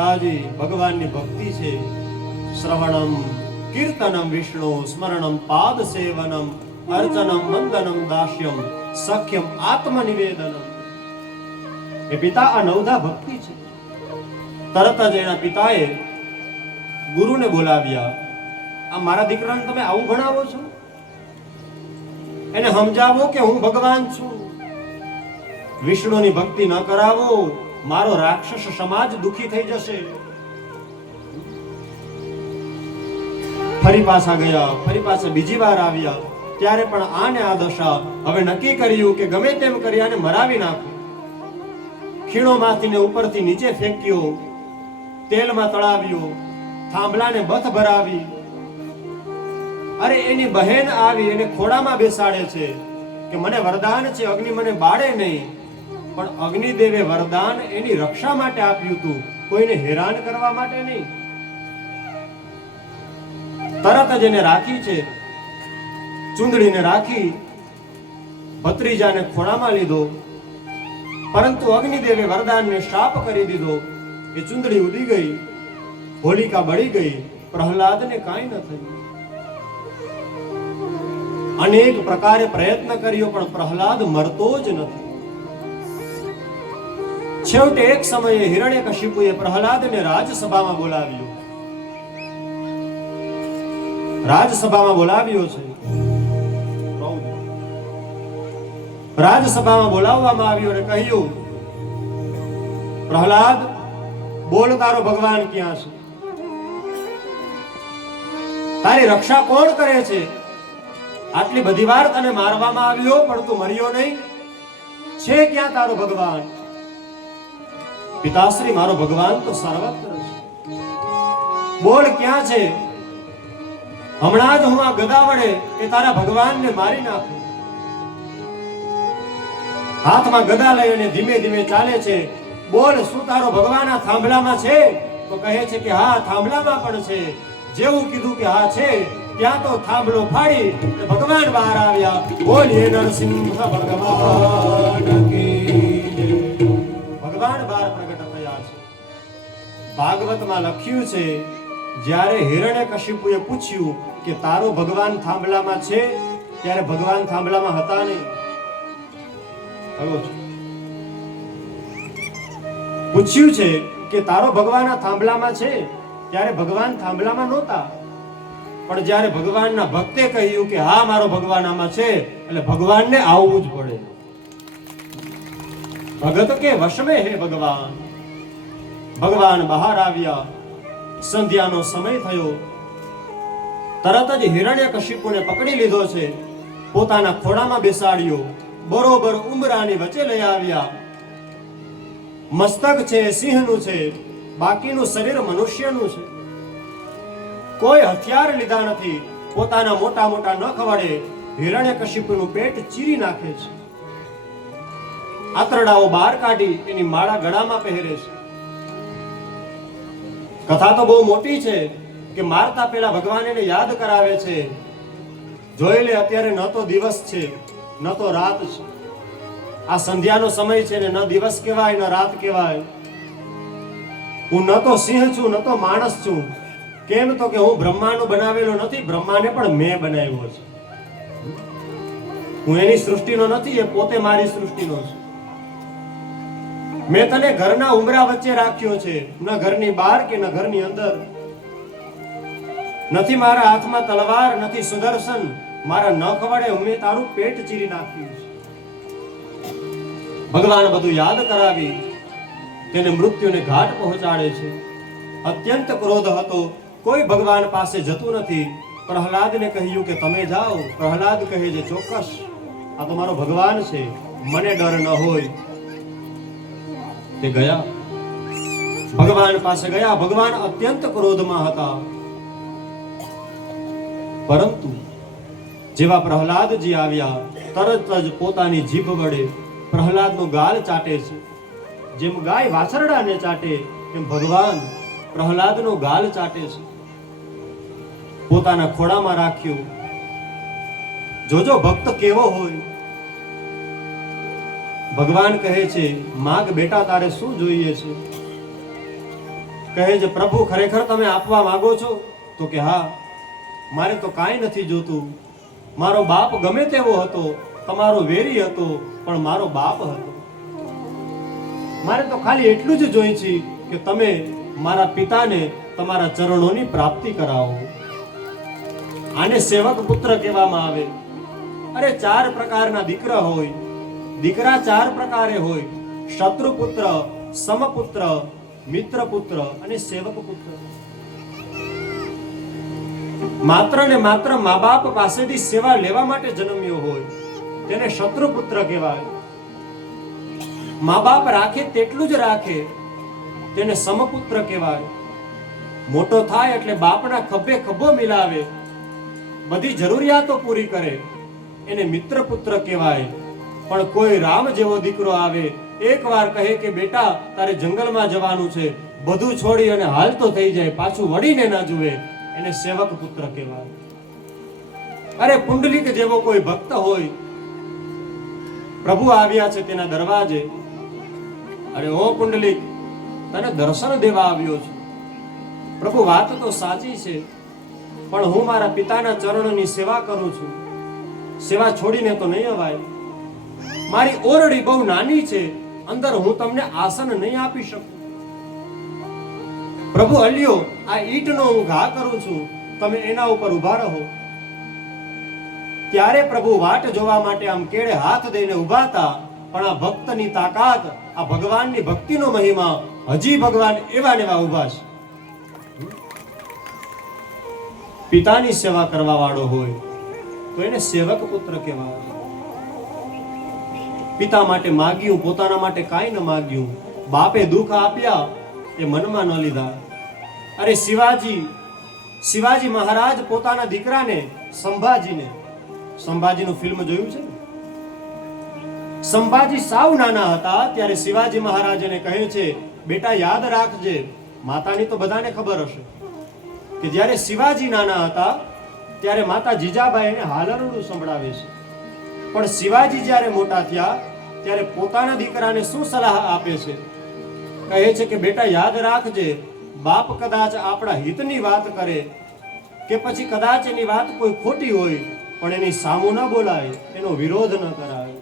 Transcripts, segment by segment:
પિતાજી ભગવાનની ભક્તિ છે. શ્રવણમ કીર્તનમ વિષ્ણુ સ્મરણમ પાદ સેવનમ અર્ચનમ વંદનમ દાસ્યમ સખ્યમ આત્મનિવેદનમ. એ પિતા આ નવધા ભક્તિ છે. તરત જ એના પિતાએ ગુરુને બોલાવ્યા. આ મારા દીકરાને તમે આવું ભણાવો છો? એને સમજાવો કે હું ભગવાન છું. વિષ્ણુની ભક્તિ ન કરાવો, મારો રાક્ષસ સમાજ દુખી થઈ જશે. ફરી પાછા ગયા, ફરી પાછા બીજી વાર આવ્યા. ત્યારે પણ આને આ દશા. હવે નક્કી કર્યું કે ગમે તેમ કરી આને મરાવી નાખો. ખીણોમાંથી ને ઉપરથી નીચે ફેંક્યો, તેલમાં તળાવ્યો, થાંભલાને બથ ભરાવી. અરે એની બહેન આવી એને ખોડામાં બેસાડે છે કે મને વરદાન છે, અગ્નિ મને બાળે નહીં. પણ અગ્નિદેવે વરદાન એની રક્ષા માટે આપ્યું હતું, કોઈને હેરાન કરવા માટે નહીં. તરત જ એને રાખી છે, ચૂંદડીને રાખી, ભત્રીજાને ખોળામાં લીધો. પરંતુ અગ્નિદેવે વરદાનને શાપ કરી દીધો. એ ચૂંદડી ઉડી ગઈ, હોલિકા બળી ગઈ, પ્રહલાદને કાંઈ ન થયું. અનેક પ્રકારે પ્રયત્ન કર્યો પણ પ્રહલાદ મરતો જ નથી. છેવટે એક સમયે હિરણ્યકશિપુએ પ્રહલાદને રાજસભામાં બોલાવ્યો. રાજસભામાં બોલાવ્યો છે. રાજસભામાં બોલાવવામાં આવ્યો અને કહ્યું, પ્રહલાદ, બોલ તારો ભગવાન ક્યાં છે? તારી રક્ષા કોણ કરે છે? આટલી બધી વાર તને મારવામાં આવ્યો પણ તું મર્યો નહીં. છે ક્યાં તારો ભગવાન? પિતાશ્રી, મારો ભગવાન તો સર્વત્ર છે. બોલ ક્યાં છે? હમણાં જ હું આ ગદા વડે એ તારા ભગવાનને મારી નાખું. હાથમાં ગદા લઈ અને ધીમે ધીમે ચાલે છે. બોલ, શું તારો ભગવાન આ થાંભલામાં છે? તો કહે છે કે હા, થાંભલામાં પણ છે. જેવું કીધું કે હા છે, ત્યાં તો થાંભલો ફાડી ભગવાન બહાર આવ્યા. બોલીએ નરસિંહ ભગવાન કી. ભગવાન બહાર પ્રગટ થયા છે. ભાગવતમાં લખ્યું છે, જ્યારે હિરણ્યકશિપુએ પૂછ્યું કે તારો ભગવાન થાંભલામાં છે, ત્યારે ભગવાન થાંભલામાં હતા નહીં. પૂછ્યું છે કે તારો ભગવાન આ થાંભલામાં છે, ત્યારે ભગવાન થાંભલામાં નહોતા. પણ જ્યારે ભગવાનના ભક્તે કહ્યું કે હા, મારો ભગવાન આમાં છે, એટલે ભગવાનને આવવું જ પડે. ભગત કે વશમે હે ભગવાન. ભગવાન બહાર આવ્યા. સંધ્યાનો સમય થયો. તરત જ હિરણ્યકશિપુને પકડી લીધો છે, પોતાના ખોળામાં બેસાડ્યો, બરોબર ઉંબરાની વચ્ચે લઈ આવ્યા. મસ્તક છે સિંહનું છે, બાકીનું શરીર મનુષ્યનું છે. કોઈ હથિયાર લીધા નથી. પોતાના મોટા મોટા નખ વડે હિરણ્યકશિપુનું પેટ ચીરી નાખે છે. આંતરડાઓ બહાર કાઢી એની માળા ગળામાં પહેરે છે. કથા તો બહુ મોટી છે કે મારતા પહેલા ભગવાન એને યાદ કરાવે છે, જોઈ લે અત્યારે ન તો દિવસ છે ન તો રાત છે. આ સંધ્યાનો સમય છે ને ન દિવસ કહેવાય ન રાત કહેવાય. હું ન તો સિંહ છું ન તો માણસ છું. કેમ તો કે હું બ્રહ્માનો બનાવેલો નથી, બ્રહ્માને પણ મેં બનાવ્યો છે. હું એની સૃષ્ટિનો નથી, એ પોતે મારી સૃષ્ટિનો છે. મેં તને ઘરના ઉંબરા વચ્ચે રાખ્યો છે, ન ઘરની બહાર કે ન ઘરની અંદર. નથી મારા હાથમાં તલવાર, નથી સુદર્શન. મારા નખ વડે મેં તારું પેટ ચીરી નાખ્યું છે. ભગવાન બધું યાદ કરાવી તેને મૃત્યુને ઘાટ પહોંચાડે છે. અત્યંત ક્રોધ હતો, કોઈ ભગવાન પાસે જતું નથી. પ્રહલાદને કહ્યું કે તમે જાઓ. પ્રહલાદ કહે છે ચોક્કસ, આ તો મારો ભગવાન છે, મને ડર ન હોય. તે ગયા, ભગવાન પાસે ગયા. ભગવાન અત્યંત ક્રોધમાં હતા. પરંતુ જેવા પ્રહલાદજી આવ્યા, તરત જ પોતાની જીભ વડે પ્રહલાદનો ગાલ ચાટે છે. જેમ ગાય વાછરડાને ચાટે એમ ભગવાન પ્રહલાદનો ગાલ ચાટે છે. પોતાના ખોળામાં રાખ્યો. જોજો ભક્ત કેવો હોય. ભગવાન કહે છે, માગ બેટા તારે શું જોઈએ છે? કહે છે, પ્રભુ ખરેખર તમે આપવા માંગો છો? તો કે હા, મારે તો કાંઈ નથી જોતું. મારો બાપ ગમે તેવો હતો, તમારો વેરી હતો, પણ મારો બાપ હતો. મારે તો ખાલી એટલું જ જોઈએ છે કે તમે મારા પિતાને તમારા ચરણોની પ્રાપ્તિ કરાવો. આને સેવક પુત્ર કહેવામાં આવે. અરે 4 પ્રકારના દીકરા હોય, દીકરા 4 પ્રકારે હોય: શત્રુપુત્ર, સમપુત્ર, મિત્રપુત્ર અને સેવક પુત્ર. માત્ર ને માત્ર મા બાપ પાસેથી સેવા લેવા માટે જન્મ્યો હોય તેને શત્રુપુત્ર કહેવાય. મા બાપ રાખે તેટલું જ રાખે તેને સમપુત્ર કહેવાય. મોટો થાય એટલે બાપના ખભે ખભો મિલાવે, બધી જરૂરિયાતો પૂરી કરે, એને મિત્રપુત્ર કહેવાય. પણ કોઈ રામ જેવો દીકરો આવે, એકવાર કહે કે બેટા તારે જંગલમાં જવાનું છે, બધું છોડી અને હાલતો થઈ જાય, પાછું વળીને ના જુએ, એને સેવક પુત્ર કહેવાય. અરે પુંડલિક જેવો કોઈ ભક્ત હોય, પ્રભુ આવ્યા છે તેના દરવાજે, અરે ઓ પુંડલિક, તને દર્શન દેવા આવ્યો છું. પ્રભુ વાત તો સાચી છે, પણ હું મારા પિતાના ચરણોની સેવા કરું છું, સેવા છોડીને તો નહીં અવાય. મારી ઓરડી બહુ નાની છે, અંદર હું તમને આસન નહીં આપી શકું. પ્રભુ અલ્યો, આ ઈંટનો હું ઘા કરું છું, તમે એના ઉપર ઊભા રહો. ત્યારે પ્રભુ વાટ જોવા માટે આમ કેડે હાથ દઈને ઊભા હતા, પણ આ ભક્તની તાકાત, આ ભગવાનની ભક્તિનો મહિમા, હજી ભગવાન એવા ને એવા ઊભા છે. પિતાની સેવા કરવા વાળો હોય તો એને સેવક પુત્ર કહેવાય. પિતા માટે માગ્યું, પોતાના માટે કાંઈ ન માગ્યું. બાપે દુઃખ આપ્યા, એ મનમાં ન લીધા. અરે શિવાજી મહારાજ પોતાના દીકરાને સંભાજીનું ફિલ્મ જોયું છે? સંભાજી સાવ નાના હતા ત્યારે શિવાજી મહારાજ એને કહે છે, બેટા યાદ રાખજે. માતાની તો બધાને ખબર હશે કે જ્યારે શિવાજી નાના હતા ત્યારે માતા જીજાબાઈ એને હાલરડું સંભળાવે છે. પણ શિવાજી જ્યારે મોટા થયા ત્યારે પોતાના દીકરાને શું સલાહ આપે છે? કહે છે કે બેટા યાદ રાખજે, બાપ કદાચ આપણા હિતની વાત કરે કે પછી કદાચ એની વાત કોઈ ખોટી હોય, પણ એની સામું ન બોલાય, એનો વિરોધ ન કરાય.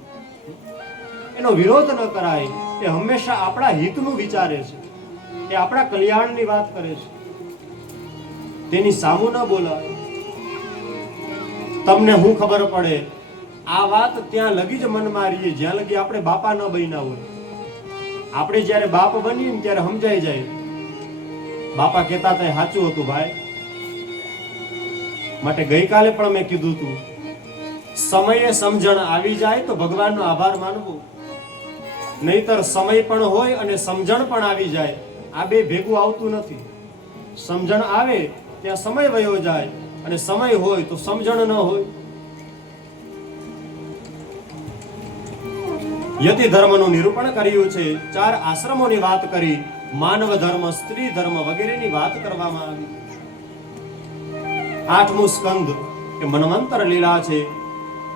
એનો વિરોધ ન કરાય. એ હંમેશા આપણા હિતનું વિચારે છે, એ આપણા કલ્યાણની વાત કરે છે, તેની સામું ન બોલાય. તમને શું ખબર પડે? આ વાત ત્યાં લગી જ મનમાં રહીએ જ્યાં લગી આપણે બાપા ન બન્યા હોય. આપણે જ્યારે બાપ બનીએ ને ત્યારે સમજાઈ જાય, બાપા કહેતા હતા સાચું હતું ભાઈ. માટે ગઈકાલે પણ મેં કીધું હતું, સમયે સમજણ આવી જાય તો ભગવાનનો આભાર માનવો. નહીતર સમય પણ હોય અને સમજણ પણ આવી જાય, આ બે ભેગું આવતું નથી. સમજણ આવે ત્યાં સમય વયો જાય, અને સમય હોય તો સમજણ ન હોય. યતિ ધર્મનું નિરૂપણ કર્યું છે. 4 આશ્રમોની વાત કરી, માનવ ધર્મ, સ્ત્રી ધર્મ વગેરેની વાત કરવામાં આવી. 8મું સ્કંદ એ મન્વંતર લીલા છે.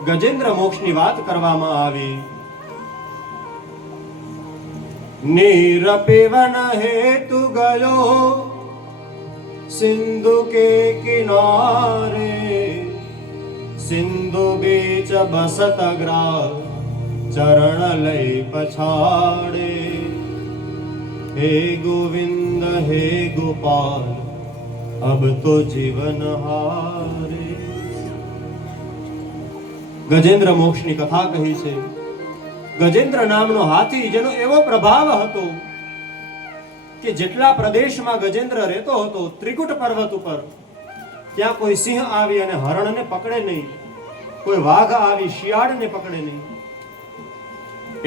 ગજેન્દ્ર મોક્ષની વાત કરવામાં આવી. નીર પીવન હેતુ ગયો સિંધુ કે કિનારે, સિંધુ બીચ બસત ગ્રાહ ચરણ લઈ પછાડે. હે ગોવિંદ હે ગોપાલ અબ તો જીવન હારે. ગજેન્દ્ર મોક્ષની કથા કહી છે. ગજેન્દ્ર નામનો હાથી, જેનો એવો પ્રભાવ હતો કે જેટલા પ્રદેશમાં ગજેન્દ્ર રહેતો હતો, ત્રિકુટ પર્વત ઉપર, ત્યાં કોઈ સિંહ આવી અને હરણને પકડે નહીં, કોઈ વાઘ આવી શિયાળને પકડે નહીં.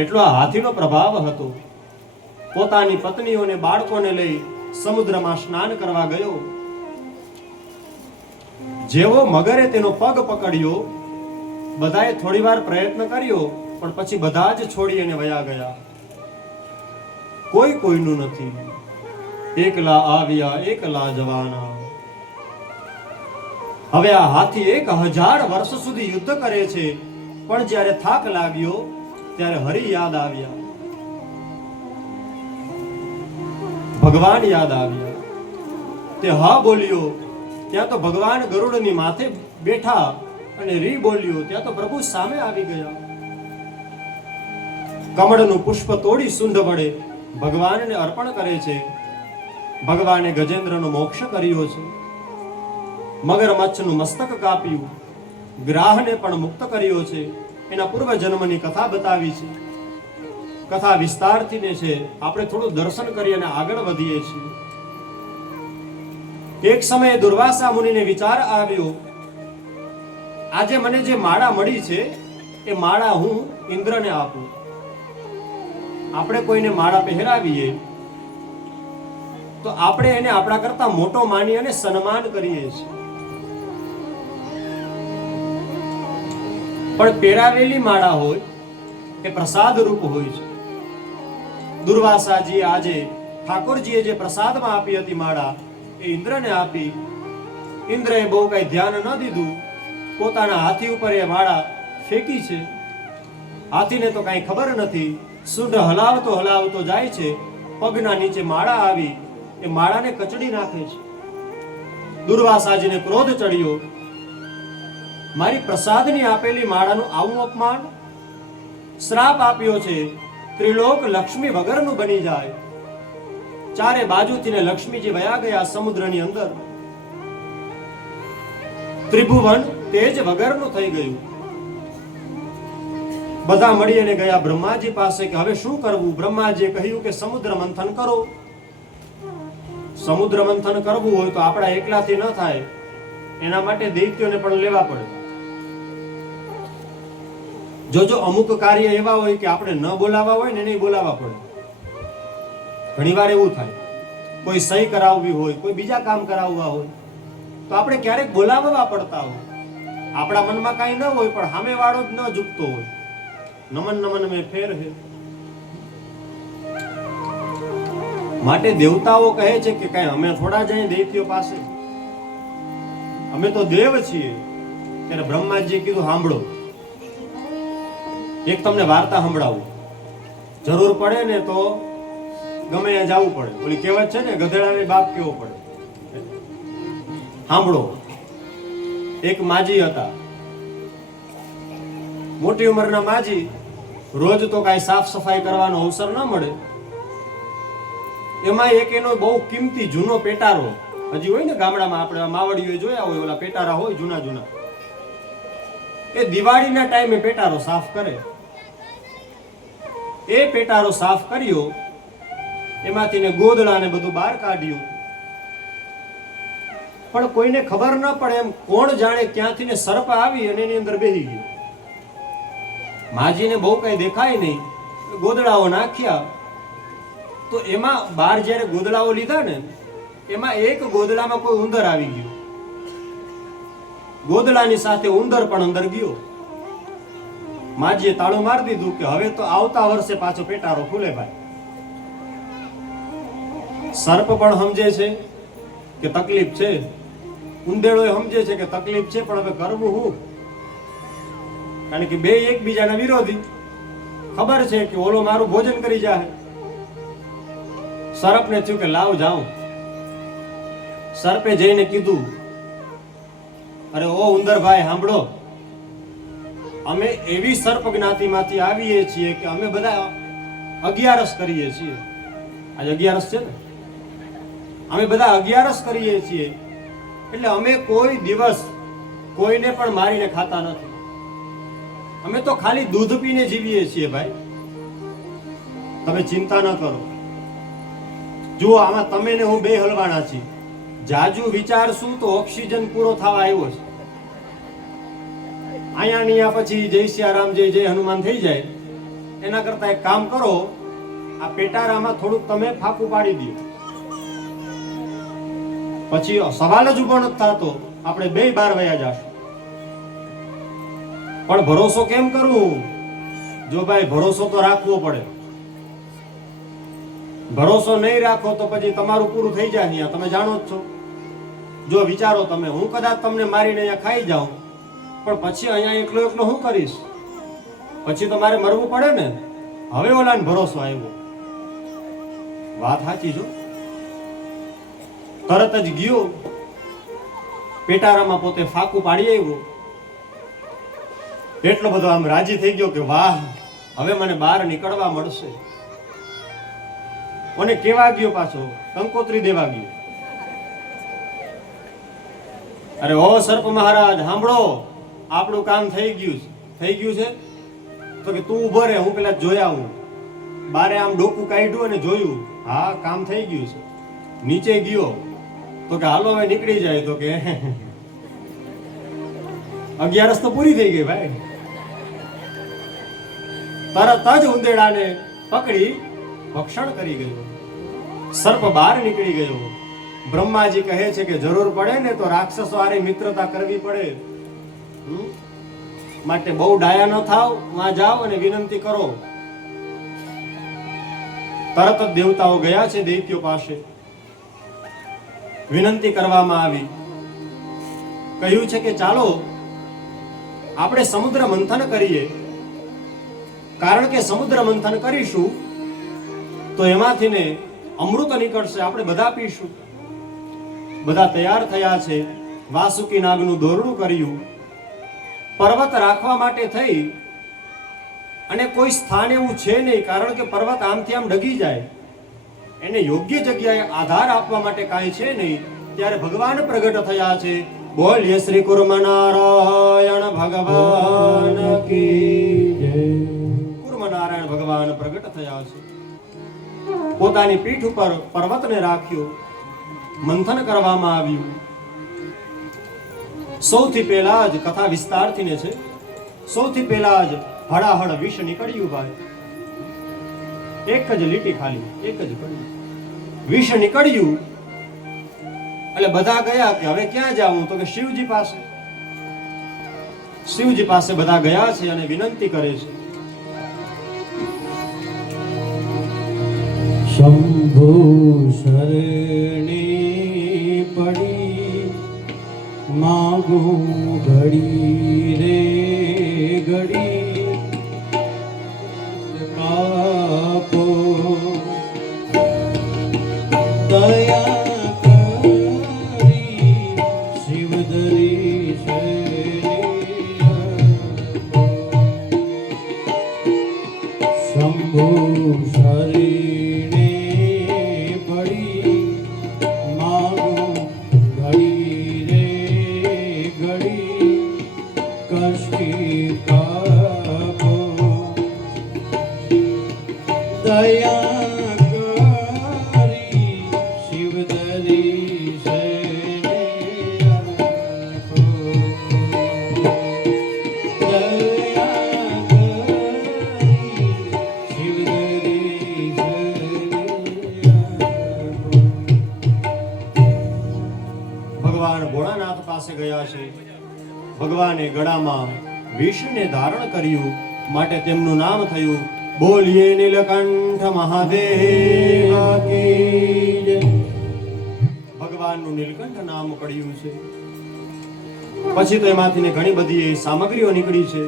એટલો આ હાથીનો પ્રભાવ હતો. પોતાની પત્નીઓને બાળકોને લઈ સમુદ્રમાં સ્નાન કરવા ગયો. જેવો મગરે તેનો પગ પકડ્યો, બધાએ થોડીવાર પ્રયત્ન કર્યો, પણ પછી બધા જ છોડી અને વયા ગયા. કોઈ કોઈનું નથી. એકલા આવ્યા એકલા જવાના. હવે આ હાથી 1000 વર્ષ સુધી યુદ્ધ કરે છે, પણ જ્યારે થાક લાગ્યો ત્યારે હરિ યાદ આવ્યા, ભગવાન યાદ આવ્યા. તે હ બોલ્યો ત્યાં તો ભગવાન ગરુડની માથે બેઠા, અને રી બોલ્યો ત્યાં તો પ્રભુ સામે આવી ગયા. કમળનું પુષ્પ તોડી સુંઢ વડે ભગવાનને અર્પણ કરે છે. ભગવાને ગજેન્દ્રનો મોક્ષ કર્યો છે. મગરમચ્છનું મસ્તક કાપ્યું, ગ્રાહને પણ મુક્ત કર્યો છે. એના પૂર્વ જન્મની કથા બતાવી છે. કથા વિસ્તારથી છે, આપણે થોડું દર્શન કરી અને આગળ વધીએ છીએ. એક સમયે દુર્વાસા મુનિને વિચાર આવ્યો, આજે મને જે માળા મળી છે એ માળા હું ઇન્દ્રને આપું. આપણે કોઈને માળા પહેરાવીએ તો આપણે એને આપણા કરતા મોટો માની અને સન્માન કરીએ છીએ, પણ પહેરાવેલી માળા હોય એ પ્રસાદ રૂપ હોય છે. દુર્વાસાજી આજે ઠાકોરજીએ જે પ્રસાદમાં આપી હતી માળા એ ઇન્દ્રને આપી. ઇન્દ્રએ બહુ કઈ ધ્યાન ન દીધું, પોતાના હાથી ઉપર એ માળા ફેંકી છે. હાથીને તો કઈ ખબર નથી, સૂંઢ હલાવતો હલાવતો જાય છે, પગના નીચે માળા આવી, એ માળાને કચડી નાખે છે. દુર્વાસાજીને ક્રોધ ચડ્યો, મારી પ્રસાદની આપેલી માળાનું આવું અપમાન! શ્રાપ આપ્યો છે, ત્રિલોક લક્ષ્મી વગરનું બની જાય. ચારે બાજુથી લક્ષ્મીજી વયા ગયા સમુદ્રની અંદર. ત્રિભુવન તેજ વગરનું થઈ ગયું. બધા મળી અને ગયા બ્રહ્માજી પાસે કે હવે શું કરવું. બ્રહ્માજીએ કહ્યું કે સમુદ્ર મંથન કરો. સમુદ્ર મંથન કરવું હોય તો આપણા એકલાથી ન થાય, એના માટે દૈત્યોને પણ લેવા પડે. જો અમુક કાર્ય એવા હોય કે આપણે ન બોલાવવા હોય ને એને બોલાવવા પડે. ઘણીવાર એવું થાય, કોઈ સહી કરાવવી હોય, કોઈ બીજા કામ કરાવવા હોય તો આપણે ક્યારેક બોલાવવા પડતા હોય. આપણા મનમાં કાંઈ ન હોય પણ સામે વાળો જ ન ઝૂકતો હોય. નમન નમન મેં ફેર હે. માટે દેવતાઓ કહે છે કે કઈ અમે થોડા જઈએ દૈત્યો પાસે, અમે તો દેવ છીએ. ત્યારે બ્રહ્માજીએ કીધું સાંભળો, એક તમને વાર્તા સંભળાવું. જરૂર પડે ને તો ગમે ત્યાં જવું પડે. ઓલી કહેવત છે ને, ગધેડાને બાપ કેવો પડે. સાંભળો. એક માજી હતા, મોટી ઉંમરના માજી. રોજ તો કાંઈ સાફ સફાઈ કરવાનો અવસર ન મળે. એમાં એક એનો બહુ કિંમતી જૂનો પેટારો, હજી હોય ને ગામડામાં આપણે માવડીઓ જોયા હોય, ઓલા પેટારા હોય જૂના જૂના, એ દિવાળીના ટાઈમે પેટારો સાફ કરે. એ પેટારો સાફ કર્યો, એમાંથી ને ગોદડા ને બધું બહાર કાઢ્યું, પણ કોઈને ખબર ન પડે એમ કોણ જાણે ક્યાંથી ને સર્પ આવી અને એની અંદર બેસી ગયો. માજીને બહુ કઈ દેખાય નહીં, ગોદડાઓ નાખ્યા તો એમાં બહાર જ્યારે ગોદડાઓ લીધા ને એમાં એક ગોદડામાં કોઈ ઉંદર આવી ગયો. ગોદડાની સાથે ઉંદર પણ અંદર ગયો. માજીએ તાળું મારી દીધું કે હવે તો આવતા વર્ષે પાછો પેટારો ખુલે. ભાઈ, સર્પ પણ સમજે છે કે તકલીફ છે, ઉંદેડો સમજે છે કે તકલીફ છે, પણ હવે કરવું શું? કારણ કે બે એકબીજાના વિરોધી. ખબર છે કે ઓલો મારું ભોજન કરી જાય. સર્પને થયું કે લાવ જાઉં. સર્પે જઈને કીધું, અરે ઓ ઉંદરભાઈ સાંભળો, અમે એવી સર્પ જ્ઞાતિમાંથી આવીએ છીએ કે અમે બધા 11 કરીએ છીએ. આજે 11 છે ને, અમે બધા 11 કરીએ છીએ. એટલે અમે કોઈ દિવસ કોઈને પણ મારીને ખાતા નથી. અમે તો ખાલી દૂધ પીને જીવીએ છીએ. ભાઈ, તમે ચિંતા ન કરો. જુઓ, આમાં તમે ને હું બે હલવાણા છીએ. જાજુ વિચારશું તો ઓક્સિજન પૂરો થવા આવ્યો છે. અહીંયા પછી જય સિયારામ જય જય હનુમાન થઈ જાય. એના કરતા એક કામ કરો, આ પેટારામાં થોડુંક તમે ફાંકું પાડી દો, પછી સવાલ જ ઉભો નથી થતો. આપણે બે બાર વયા જાશું. પણ ભરોસો કેમ કરવું? જો ભાઈ, ભરોસો તો રાખવો પડે. ભરોસો નહીં રાખો તો પછી તમારું પૂરું થઈ જાય. અહીંયા તમે જાણો જ છો. જો વિચારો તમે, હું કદાચ તમને મારીને અહીંયા ખાઈ જાઉં, પણ પછી અહીંયા એકલો એકલો શું કરીશ? પછી તો મારે મરવું પડે ને. હવે ઓલાને ભરોસો આવ્યો. વાત સાચી. જો તરત જ ગયો, પેટારામાં પોતે ફાકું પાડી આવ્યો. એટલો બધો આમ રાજી થઈ ગયો કે વાહ, હવે મને બહાર નીકળવા મળશે. અને કેવા ગયો પાછો, કંકોત્રી દેવા ગયો. અરે ઓ સર્પ મહારાજ સાંભળો, આપણું કામ થઈ ગયું છે. તો કે તું ઉભો રહે, હું પેલા જોઈ આવું. બારે આમ ડોકું કાઢ્યું અને જોયું, હા કામ થઈ ગયું છે. નીચે ગયો તો કે હાલો હવે નીકળી જાય. તો કે 11 તો પૂરી થઈ ગઈ ભાઈ. તરત જ ઉંદેડાને પકડી ભક્ષણ કરી ગયો. સર્પ બહાર નીકળી ગયો. બ્રહ્માજી કહે છે કે જરૂર પડે ને તો રાક્ષસો હારે મિત્રતા કરવી પડે, માટે બહુ ડાયા ન થાવ, વહાં જાઓ અને વિનંતી કરો. તરત જ દેવતાઓ ગયા છે દૈત્યો પાસે. વિનંતી કરવામાં આવી. કહ્યું છે કે ચાલો આપણે સમુદ્ર મંથન કરીએ, કારણ કે સમુદ્ર મંથન કરીશું તો એમાંથી ને અમૃત નીકળશે, આપણે બધા પીશું. બધા તૈયાર થયા છે. વાસુકી નાગનું દોરડું કર્યું. પર્વત રાખવા માટે થઈ અને કોઈ સ્થાન એવું છે નહીં, કારણ કે પર્વત આમથી આમ ડગી જાય. એને યોગ્ય જગ્યાએ આધાર આપવા માટે કાંઈ છે નહીં. ત્યારે ભગવાન પ્રગટ થયા છે. બોલીએ શ્રી કુર્મનારાયણ ભગવાન કી જય. કુર્મનારાયણ ભગવાન પ્રગટ થયા છે. પોતાની પીઠ ઉપર પર્વતને રાખ્યો. મંથન કરવામાં આવ્યું. સૌથી પહેલા જ કથા વિસ્તારથી ને છે. સૌથી પહેલા જ હળાહળ વિષ નીકળ્યું ભાઈ. એક જ લીટી ખાલી, એક જ કડી વિષ નીકળ્યું. એટલે બધા ગયા કે હવે ક્યાં જાવું? તો કે શિવજી પાસે. શિવજી પાસે બધા ગયા છે અને વિનંતી કરે છે. શંભુ શરણે પડી માગું ઘડી રે ઘડી કાપો દયા કરી શિવધરી શંભુ શરણે પડી માગું ઘડી રે ઘડી કષ્ટી કાપો દયા કરી શિવધરી શરણે રાખો. દયા કરી શિવધરી શરણે રાખો. ભગવાન ભોળાનાથ પાસે ગયા છે. ભગવાને ગળામાં વિષને ધારણ કર્યું, માટે તેમનું નામ થયું બોલીએ નીલકંઠ મહાદેવ કી જય. ભગવાનનું નીલકંઠ નામ પડ્યું છે. પછી તો એમાંથી ઘણી બધી સામગ્રીઓ નીકળી છે.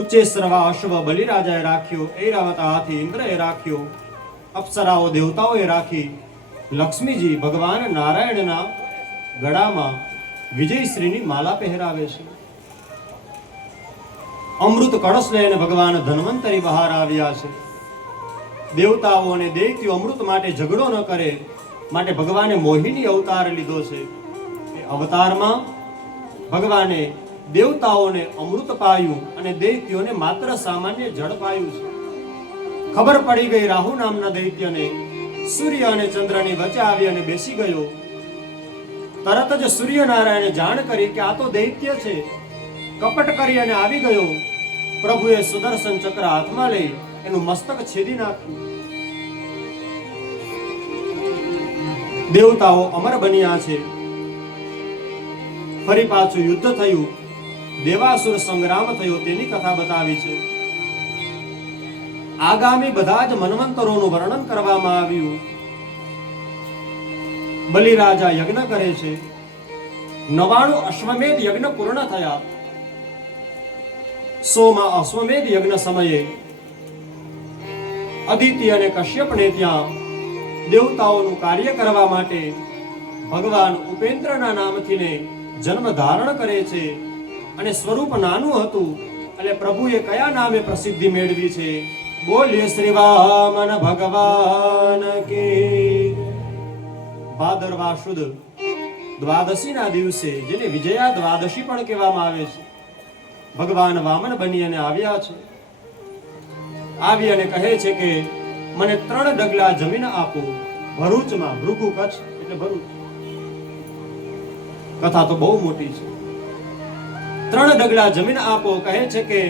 ઉચ્ચેશ્રવા અશ્વ બલિરાજાએ રાખ્યો, ઐરાવત હાથી ઇન્દ્રએ રાખ્યો, અપ્સરાઓ દેવતાઓએ રાખી. લક્ષ્મીજી ભગવાન નારાયણના ગળામાં વિજયશ્રીની માલા પહેરાવે છે. અમૃત કળશ લઈને ભગવાન ધન્વંતરી બહાર આવ્યા છે. દેવતાઓ અને દૈત્યો અમૃત માટે ઝઘડો ન કરે, માટે ભગવાને મોહિની અવતાર લીધો છે. એ અવતારમાં ભગવાને દેવતાઓને અમૃત પાયું અને દૈત્યોને માત્ર સામાન્ય જળ પાયું છે. ખબર પડી ગઈ રાહુ નામના દૈત્યને. સૂર્ય અને ચંદ્રની વચ્ચે આવી અને બેસી ગયો. તરત જ સૂર્યનારાયણે જાણ કરી કે આ તો દૈત્ય છે. કપટ કરી અને આવી ગયો. પ્રભુએ સુદર્શન ચક્ર હાથમાં લઈ એનું મસ્તક છેદી નાખ્યું. દેવતાઓ અમર બન્યા છે. ફરી પાછું યુદ્ધ થયું, દેવાસુર સંગ્રામ થયો, તેની કથા બતાવી છે. આગામી બધા જ મન્વંતરોનું વર્ણન કરવામાં આવ્યું. બલિરાજા યજ્ઞ કરે છે. 99 અશ્વમેધ યજ્ઞ પૂર્ણ થયા. 100મા અશ્વમેધ યજ્ઞ સમયે અદિતિ અને કશ્યપને ત્યાં દેવતાઓનું કાર્ય કરવા માટે ભગવાન ઉપેન્દ્રના નામથી ને જન્મ ધારણ કરે છે અને સ્વરૂપ નાનું હતું એટલે પ્રભુએ કયા નામે પ્રસિદ્ધિ મેળવી છે? બોલીએ શ્રી વામન ભગવાન કી. ભાદરવા સુદ દ્વાદશીના દિવસે, જેને વિજયા દ્વાદશી પણ કહેવામાં આવે છે, ભગવાન વામન બની અને આવ્યા છે. આવી અને કહે છે કે મને 3 ડગલા જમીન આપો ભરૂચમાં. ભૃગુ કચ્છ એટલે ભરૂચ. કથા તો બહુ મોટી છે. 3 ડગલા જમીન આપો. કહે છે કે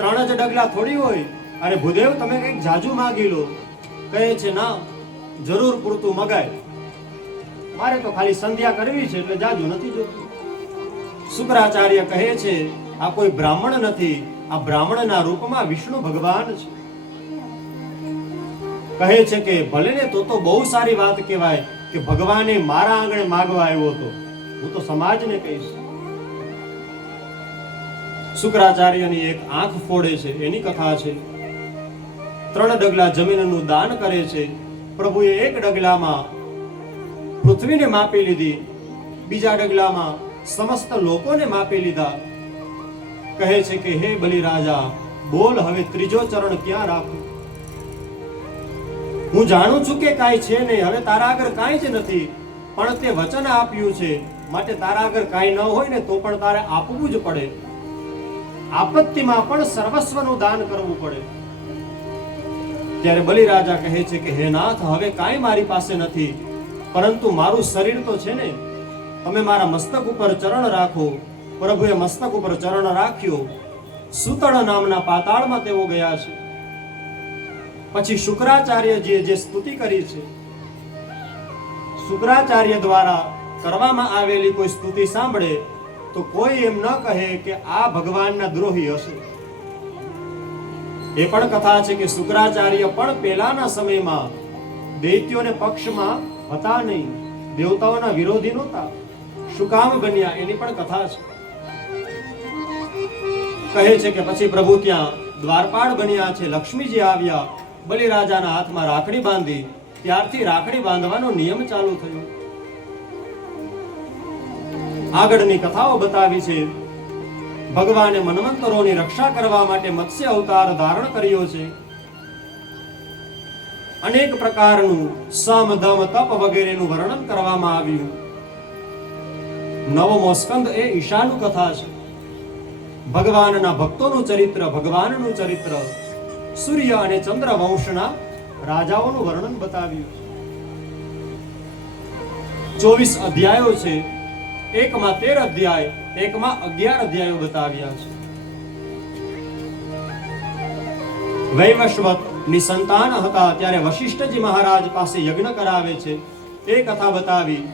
3 જ ડગલા થોડી હોય, અરે ભૂદેવ તમે કંઈક જાજુ માગી લો. કહે છે ના, જરૂર પૂરતું મગાય, મારે તો ખાલી સંધ્યા કરવી છે એટલે જાજુ નથી જોતું. શુક્રાચાર્ય કહે છે આ કોઈ બ્રાહ્મણ નથી, આ બ્રાહ્મણના રૂપમાં વિષ્ણુ ભગવાન છે. કહે છે કે ભલે ને તો બહુ સારી વાત કહેવાય કે ભગવાને મારા આંગણે માગવા આવ્યો હતો, હું તો સમાજને કહીશ. શુક્રાચાર્યની એક આંખ ફોડે છે, એની કથા છે. 3 ડગલા જમીનનું દાન કરે છે. પ્રભુએ 1 ડગલામાં પૃથ્વીને માપી લીધી, બીજા ડગલામાં સમસ્ત લોકોને માપી લીધા. કહે છે કે હે બલિરાજા, બોલ હવે ત્રીજો ચરણ ક્યાં રાખું? હું જાણું છું કે કાંઈ છે નહીં, હવે તારા આગળ કાંઈ જ નથી, પણ તે વચન આપ્યું છે માટે તારા આગળ કાંઈ ન હોય ને તો પણ તારે આપવું જ પડે. આપત્તિમાં પણ સર્વસ્વનું દાન કરવું પડે. ત્યારે બલિરાજા કહે છે કે હે નાથ, હવે કાંઈ મારી પાસે નથી, પરંતુ મારું શરીર તો છે ને, તમે મારા મસ્તક ઉપર ચરણ રાખો. પ્રભુએ મસ્તક ઉપર ચરણ રાખ્યો. સૂતળ નામના પાતાળમાં તેઓ ગયા છે. પછી શુક્રાચાર્યજીએ જે સ્તુતિ કરી છે, શુક્રાચાર્ય દ્વારા કરવામાં આવેલી કોઈ સ્તુતિ સાંભળે તો કોઈ એમ ન કહે કે આ ભગવાનના દ્રોહી હશે. એ પણ કથા છે કે શુક્રાચાર્ય પણ પહેલાના સમયમાં દૈત્યોને પક્ષમાં હતા નહીં, દેવતાઓના વિરોધી નહોતા. શું કામ બન્યા એની પણ કથા છે. કહે છે કે પછી પ્રભુ ત્યાં દ્વારપાળ બન્યા છે. લક્ષ્મીજી આવ્યા, બલિરાજાના હાથમાં રાખડી બાંધી. ત્યારથી રાખડી બાંધવાનો નિયમ ચાલુ થયો. આગળની કથાઓ બતાવી છે. ભગવાને મન્વંતરોની રક્ષા કરવા માટે મત્સ્ય અવતાર ધારણ કર્યો છે. અનેક પ્રકારનું સમ, દમ, તપ વગેરેનું વર્ણન કરવામાં આવ્યું. 9મો સ્કંદ એ ઈશાનું કથા છે. ભગવાનના ભક્તોનું ચરિત્ર, ભગવાનનું ચરિત્ર, સૂર્ય અને ચંદ્ર વંશના રાજાઓનું વર્ણન બતાવ્યું છે. 24 અધ્યાયો છે. એકમાં 13 અધ્યાય, એકમાં 11 અધ્યાયો બતાવ્યા છે. વૈવસ્વત ની સંતાન હતા ત્યારે વશિષ્ઠજી મહારાજ પાસે યજ્ઞ કરાવે છે. એ કથા બતાવી.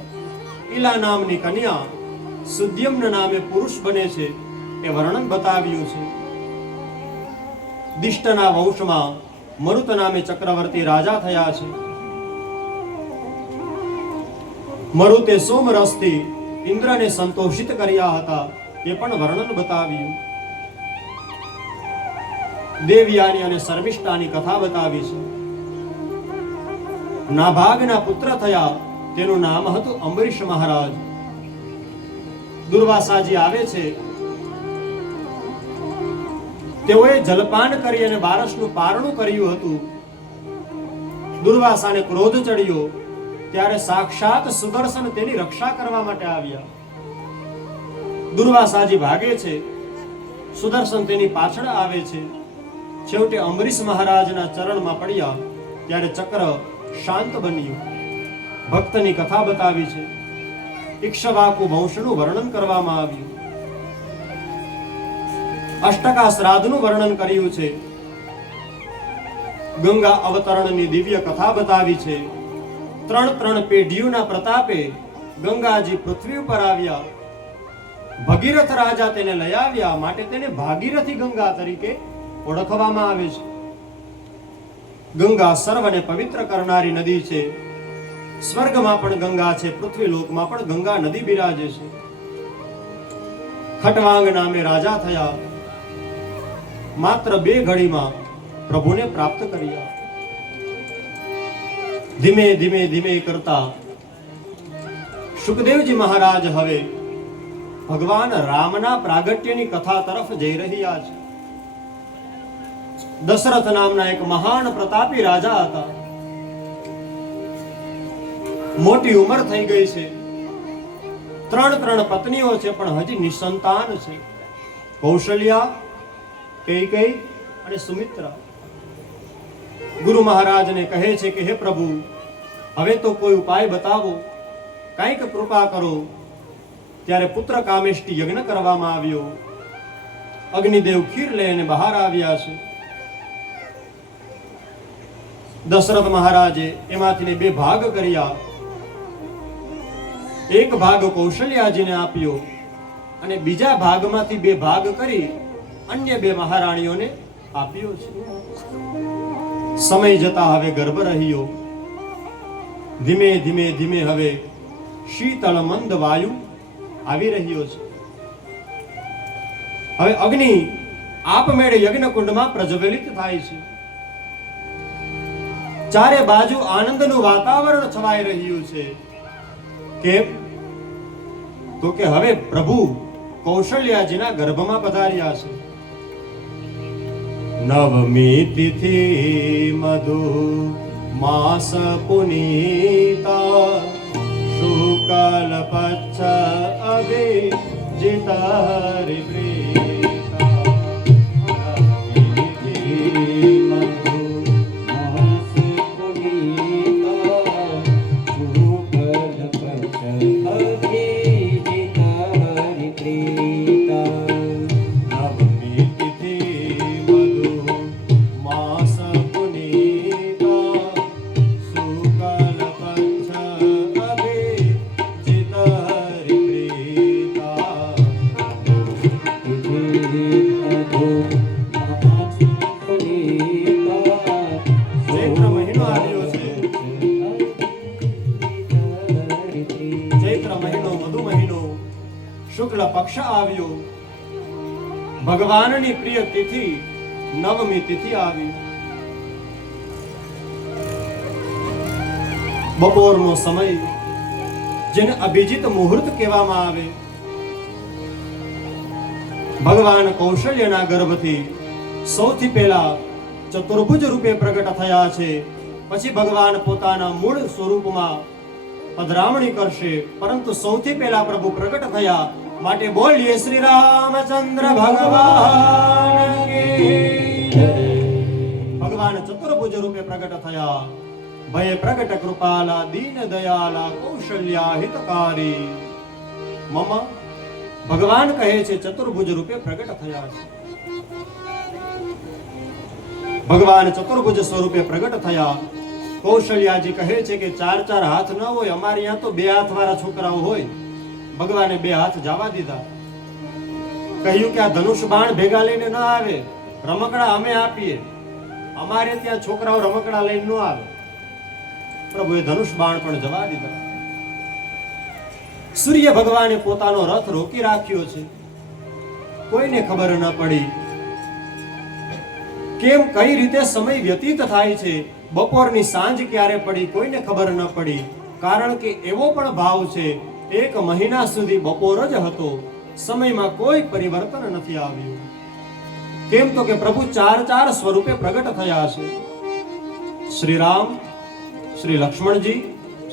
ઈલા નામની કન્યા સુદ્યમ્ન નામે પુરુષ બને છે, એ વર્ણન બતાવ્યું છે. દિષ્ટના વંશમાં મરુત નામે ચક્રવર્તી રાજા થયા છે. મરુતે સોમરસથી ઇન્દ્રને સંતોષિત કર્યા હતા, એ પણ વર્ણન બતાવ્યું. દેવયાની અને શર્મિષ્ઠાની કથા બતાવી છે. નાભાગના પુત્ર થયા, તેનું નામ હતું અંબરીશ મહારાજ. દુર્વાસાજી આવે છે, તેઓએ જલપાન કરી અને બારસનું પારણું કર્યું હતું. દુર્વાસાને ક્રોધ ચડ્યો, ત્યારે સાક્ષાત સુદર્શન તેની રક્ષા કરવા માટે આવ્યા. દુર્વાસાજી ભાગે છે, સુદર્શન તેની પાછળ આવે છે. છેવટે અંબરીશ મહારાજના ચરણમાં પડ્યા, ત્યારે ચક્ર શાંત બન્યું. ભક્તની કથા બતાવી છે. ઇક્ષ્વાકુ વંશનું વર્ણન કરવામાં આવ્યું. અષ્ટકા શ્રાદ્ધનું વર્ણન કર્યું છે. ગંગા અવતરણની દિવ્ય કથા બતાવી છે. 3 પેઢીઓના પ્રતાપે ગંગાજી પૃથ્વી ઉપર આવ્યા. ભગીરથ રાજા તેને લઈ આવ્યા, માટે તેને ભાગીરથી ગંગા તરીકે ઓળખવામાં આવે છે. ગંગા સર્વને પવિત્ર કરનારી નદી છે. સ્વર્ગમાં પણ ગંગા છે, પૃથ્વી લોકમાં પણ ગંગા નદી બિરાજે છે. ખટવાંગ નામે રાજા થયા. માત્ર 2 ઘડીમાં પ્રભુને પ્રાપ્ત કર્યા. ધીમે ધીમે કરતા સુખદેવજી મહારાજ હવે ભગવાન રામના પ્રાગટ્યની કથા તરફ જઈ રહ્યા છે. દશરથ નામના એક મહાન પ્રતાપી રાજા હતા. મોટી ઉંમર થઈ ગઈ છે, ત્રણ પત્નીઓ છે, પણ હજી નિસંતાન છે. કૌશલ્યા, કૈકેયી અને સુમિત્રા. ગુરુ મહારાજને કહે છે કે હે પ્રભુ, હવે તો કોઈ ઉપાય બતાવો, કંઈક કૃપા કરો. ત્યારે પુત્ર કામેષ્ટી યજ્ઞ કરવામાં આવ્યો. અગ્નિદેવ ખીર લઈને બહાર આવ્યા છે. દશરથ મહારાજે એમાંથી 2 ભાગ કર્યા. એક ભાગ કૌશલ્યાજીને આપ્યો અને બીજા ભાગમાંથી 2 ભાગ કરી અન્ય 2 મહારાણીઓને આપ્યો છે. સમય જતા હવે ગર્ભ રહ્યો. ધીમે ધીમે હવે શીતળ મંદ વાયુ આવી રહ્યો છે. હવે અગ્નિ આપમેળે યજ્ઞ કુંડમાં પ્રજ્વલિત થાય છે. ચારે બાજુ આનંદનું વાતાવરણ છવાઈ રહ્યું છે. કેમ? તો કે હવે પ્રભુ કૌશલ્યાજીના ગર્ભમાં પધાર્યા છે. નવમી તિથિ મધુ માસ પુનીતા શુકલ પચ્છ અભિજિત હરિપ્રીતા. નવમી તિથિ મધુ માસ પુનીતા શુકલ પચ્છ અભિજિત હરિપ્રીતા. નવમી તિથિ મધુ માસ પુનીતા શુકલ પચ્છ અભિજિત હરિપ્રીતા. ચૈત્ર મહિનો આવ્યો છે. ચૈત્ર મહિનો, મધુ મહિનો, શુક્લ પક્ષ આવ્યો. ભગવાનની પ્રિય તિથિ નવમી તિથિ આવી. બપોરનો સમય, જેને અભિજીત મુહૂર્ત કહેવામાં આવે. ભગવાન કૌશલ્યના ગર્ભથી સૌથી પહેલા ચતુર્ભુજ રૂપે પ્રગટ થયા છે. પછી ભગવાન પોતાના મૂળ સ્વરૂપમાં પધરામણી કરશે, પરંતુ સૌથી પહેલા પ્રભુ પ્રગટ થયા. માટે બોલીએ શ્રી રામચંદ્ર ભગવાન કી જય. ભગવાન ચતુર્ભુજ રૂપે પ્રગટ થયા. ભય પ્રગટ કૃપાલા દીન દયાલા કૌશલ્યા હિતકારી. મમ ભગવાન કહે છે ચતુર્ભુજ રૂપે પ્રગટ થયા છે. ભગવાન ચતુર્ભુજ સ્વરૂપે પ્રગટ થયા. કૌશલ્યાજી કહે છે કે 4 હાથ ન હોય, અમારે ત્યાં તો 2 હાથ વાળા છોકરાઓ હોય. ભગવાને 2 હાથ જવા દીધા. કહ્યું કે આ ધનુષ બાણ ભેગા લઈને ન આવે, રમકડા અમે આપીએ. અમારે ત્યાં છોકરાઓ રમકડા લઈને ન આવે. પ્રભુએ ધનુષ બાણ પણ જવા દીધા. સૂર્ય ભગવાને પોતાનો રથ રોકી રાખ્યો છે. કોઈને ખબર ન પડી કેમ, કઈ રીતે સમય વ્યતીત થાય છે. બપોરની સાંજ ક્યારે પડી કોઈને ખબર ન પડી. કારણ કે એવો પણ ભાવ છે, 1 મહિના સુધી બપોર જ હતો. સમયમાં કોઈ પરિવર્તન નથી આવ્યું. કેમ? તો કે પ્રભુ 4 સ્વરૂપે પ્રગટ થયા છે. શ્રી રામ, શ્રી લક્ષ્મણજી,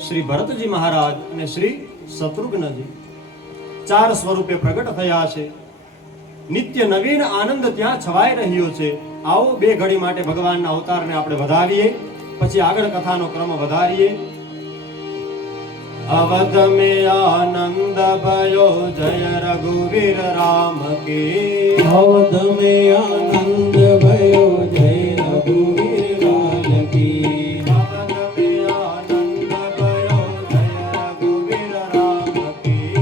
શ્રી ભરતજી મહારાજ અને શ્રી શત્રુઘ્નજી 4 સ્વરૂપે પ્રગટ થયા છે. નિત્ય નવીન આનંદ ત્યાં છવાઈ રહ્યો છે. આવો 2 ઘડી માટે ભગવાનના અવતારને આપણે વધાવીએ, પછી આગળ કથાનો ક્રમ વધારીએ. અવધ મે આનંદ ભયો જય રઘુવીર રામ કી. અવધ મે આનંદ ભયો જય રઘુવીર લાલ કી. અવધ મે આનંદ ભયો જય રઘુવીર રામ કી.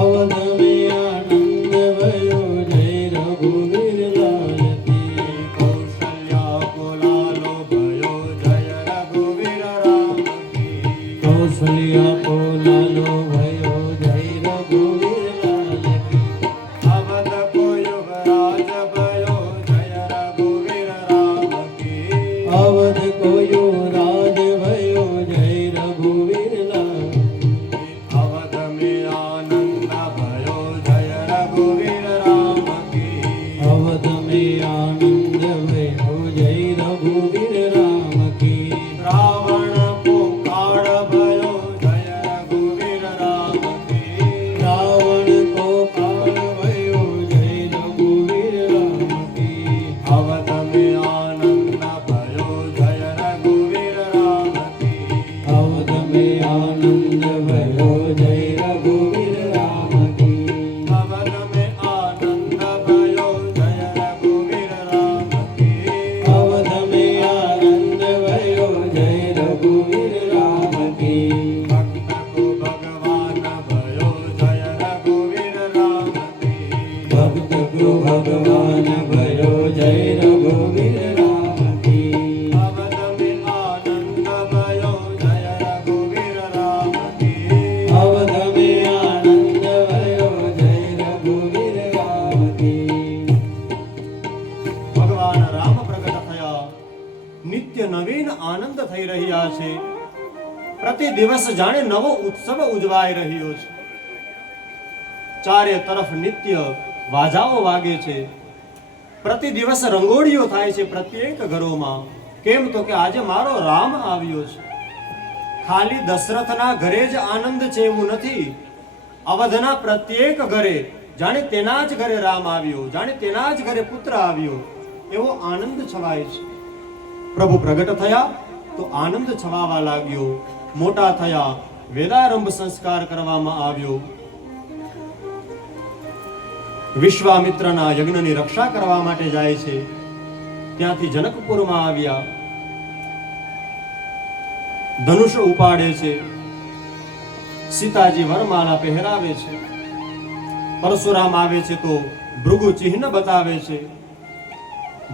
અવધ મે આનંદ ભયો જય રઘુવીર લાલ કી. કૌશલ્યા કોલાલો ભયો જય રઘુવીર રામ કી. કૌશલ્યા કોલાલો ભયો જય રઘુવીર લાલ કી. અવધ કો યુવરાજ ભયો જય રઘુવીર રામ કી. નિત્ય નવીન આનંદ થઈ રહ્યા છે. પ્રતિ દિવસ જાણે નવો ઉત્સવ ઉજવાઈ રહ્યો છે. ચારે તરફ નિત્ય વાજાઓ વાગે છે. પ્રતિ દિવસ રંગોળીઓ થાય છે પ્રત્યેક ઘરોમાં. કેમ તો કે આજે મારો રામ આવ્યો છે. ખાલી દશરથના ઘરે જ આનંદ છે એવું નથી. અવધના પ્રત્યેક ઘરે જાણે તેના જ ઘરે રામ આવ્યો, જાણે તેના જ ઘરે પુત્ર આવ્યો એવો આનંદ છવાય છે. પ્રભુ પ્રગટ થયા તો આનંદ છવાવા લાગ્યો. મોટા થયા, વેદારંભ સંસ્કાર કરવામાં આવ્યો. વિશ્વામિત્રના યજ્ઞની રક્ષા કરવા માટે જાય છે. ત્યાંથી જનકપુરમાં આવ્યા. ધનુષ ઉપાડે છે. સીતાજી વરમાળા પહેરાવે છે. પરશુરામ આવે છે તો ભૃગુ ચિહ્ન બતાવે છે.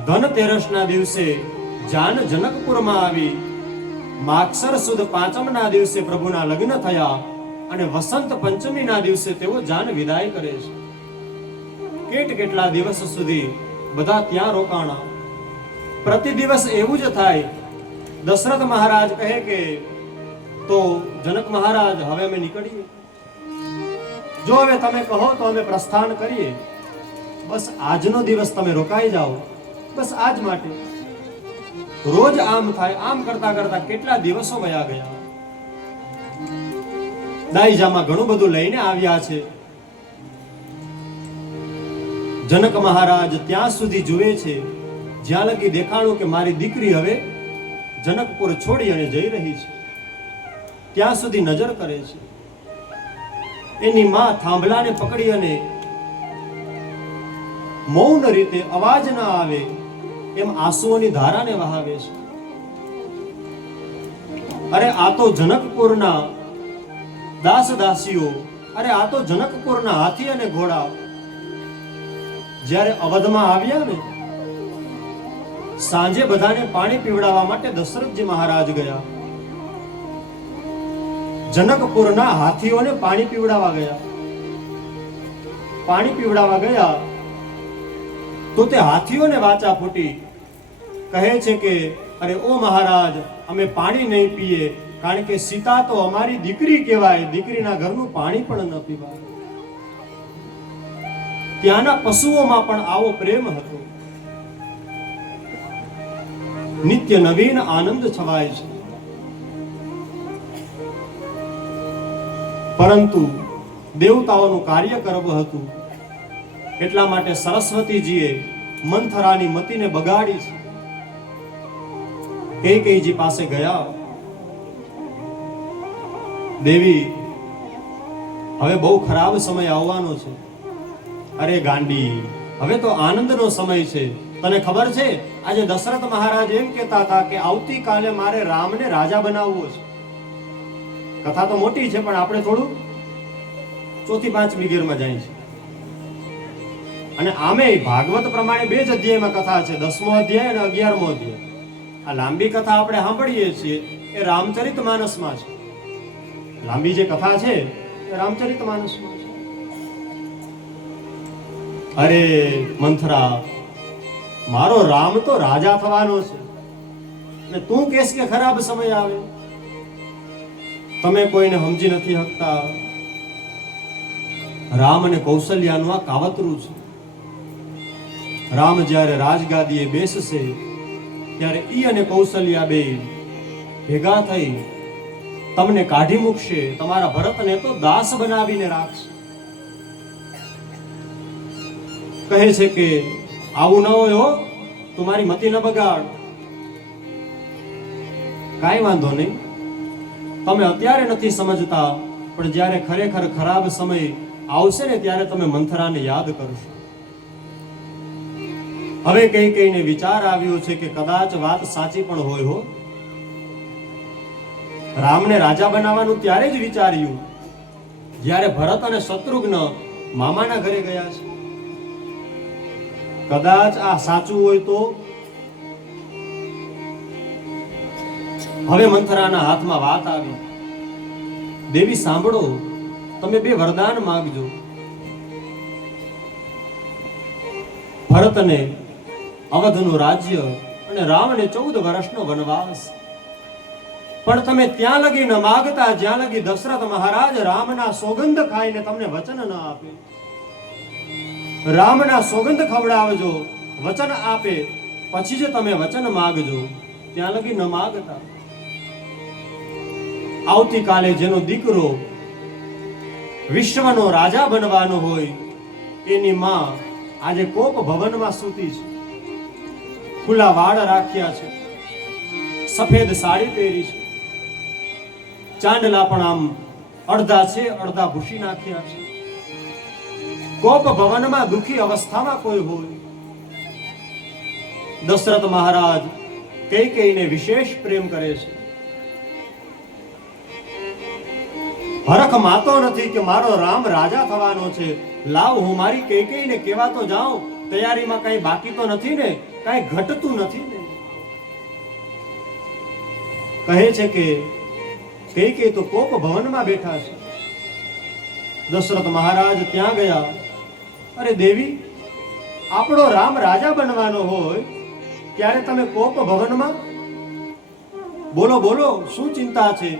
ધનતેરસના દિવસે જાન જનકપુરમાં આવી. માગસર સુદ પાંચમના દિવસે પ્રભુના લગ્ન થયા અને વસંત પંચમીના દિવસે તેઓ જાન વિદાય કરે છે. કેટલા દિવસ સુધી બધા ત્યાં રોકાણા. પ્રતિ દિવસ એવું જ થાય. દશરથ મહારાજ કહે કે તો જનક મહારાજ હવે અમે નીકળીએ. જો હવે તમે કહો તો અમે પ્રસ્થાન કરીએ. બસ આજનો દિવસ તમે રોકાઈ જાઓ, બસ આજ માટે. રોજ આમ થાય. આમ કરતા કરતા કેટલા દિવસો વયા ગયા. દાઈજામાં ઘણું બધું લઈને આવ્યા છે. જનક મહારાજ ત્યાં સુધી જુએ છે જ્યાં લગી દેખાણું કે મારી દીકરી હવે જનકપુર છોડી અને જઈ રહી છે. ત્યાં સુધી નજર કરે છે. એની માં થાંભલાને પકડી અને મૌન રીતે અવાજ ન આવે એમ આંસુઓની ધારાને વહાવે છે. અરે આ તો જનકપુરના દાસ દાસીઓ, અરે આ તો જનકપુરના હાથી અને ઘોડા જ્યારે અવધમાં આવ્યા ને, સાંજે બધાને પાણી પીવડાવવા માટે દશરથજી મહારાજ ગયા. જનકપુરના હાથીઓને પાણી પીવડાવવા ગયા. પાણી પીવડાવવા ગયા તો તે હાથીઓને વાચા ફૂટી. કહે છે કે અરે ઓ મહારાજ, અમે પાણી નહીં પીએ, કારણ કે સીતા તો અમારી દીકરી કહેવાય, દીકરીના ઘરનું પાણી પણ ન પીવાય. ત્યાંના પશુઓમાં પણ આવો પ્રેમ હતો. નિત્ય નવીન આનંદ છવાય છે. પરંતુ દેવતાઓનું કાર્ય કરવું હતું એટલા માટે સરસ્વતીજીએ મંથરાની મતીને બગાડી છે. કૈકેયીજી પાસે ગયા. દેવી, હવે બહુ ખરાબ સમય આવવાનો છે. અરે ગાંડી, હવે તો આનંદનો સમય છે. તને ખબર છે આજે દશરથ મહારાજ એમ કહેતા હતા કે આવતીકાલે મારે રામને રાજા બનાવવો છે. કથા તો મોટી છે પણ આપણે થોડું ચોથી પાંચમી ગીરમાં જાય છે. અને આમે ભાગવત પ્રમાણે 2 જ અધ્યાયમાં કથા છે, 10મો અધ્યાય અને 11મો અધ્યાય. આ લાંબી કથા આપણે સાંભળીએ છીએ એ રામચરિતમાનસમાં છે. લાંબી જે કથા છે એ રામચરિતમાનસમાં છે. અરે મંથરા, મારો રામ તો રાજા થવાનો છે ને તું કહેશ કે ખરાબ સમય આવે. તમે કોઈને સમજી નથી શકતા. રામ અને કૌશલ્યાનું આ કાવતરું છે. રામ જ્યારે રાજગાદીએ બેસશે ત્યારે ઈ અને કૌશલ્યા બે ભેગા થઈ તમને કાઢી મૂકશે. તમારા ભરતને તો દાસ બનાવીને રાખશે. કહે છે કે આવું ન હોય હો, તમારી મતી ન બગાડ. કાંઈ વાંધો નહીં, તમે અત્યારે નથી સમજતા, પણ જ્યારે ખરેખર ખરાબ સમય આવશે ને ત્યારે તમે મંથરાને યાદ કરશો. હવે કૈકેયીને વિચાર આવ્યો છે કે કદાચ વાત સાચી પણ હોય હો. રામને રાજા બનાવવાનું ત્યારે જ વિચાર્યું જ્યારે ભરત અને શત્રુઘ્ન મામાના ઘરે ગયા છે. કદાચ આ સાચું હોય તો હવે મંથરાના હાથમાં વાત આવી. દેવી સાંભળો, તમે 2 વરદાન માંગજો. ભરતને અવધનું રાજ્ય અને રામને 14 વર્ષનો વનવાસ. પણ તમે ત્યાં લગી ન માગતા જ્યાં લગી દશરથ મહારાજ રામના સોગંધ ખાઈને તમને વચન ન આપે. રામના સોગંધ ખવડાવજો, વચન આપે, પછી જ તમે વચન માગજો. ત્યાં લગી ન માગતા. આવતીકાલે જેનો દીકરો વિશ્વનો રાજા બનવાનો હોય એની માં આજે કોપ ભવનમાં સૂતી છે. ખુલ્લા વાળ રાખ્યા છે, સફેદ સાડી પહેરી છે, ચાંદલા પણ આમ અડધા છે અડધા ભૂસી નાખ્યા છે. કોપ ભવનમાં દુખી અવસ્થામાં કોઈ હોય. દશરથ મહારાજ કૈકેયીને વિશેષ પ્રેમ કરે છે. હરખ માતો નથી કે મારો રામ રાજા થવાનો છે. લાવ હું મારી કૈકેયીને કહેવા તો જાઉં, તૈયારીમાં કઈ બાકી તો નથી ને, કઈ ઘટતું નથી ને. કહે છે કે કૈકેયી તો કોપ ભવનમાં બેઠા છે. દશરથ મહારાજ ત્યાં ગયા. અરે દેવી, આપણો રામ રાજા બનવાનો હોય ત્યારે તમે કોપ ભવનમાં? બોલો બોલો, શું ચિંતા છે,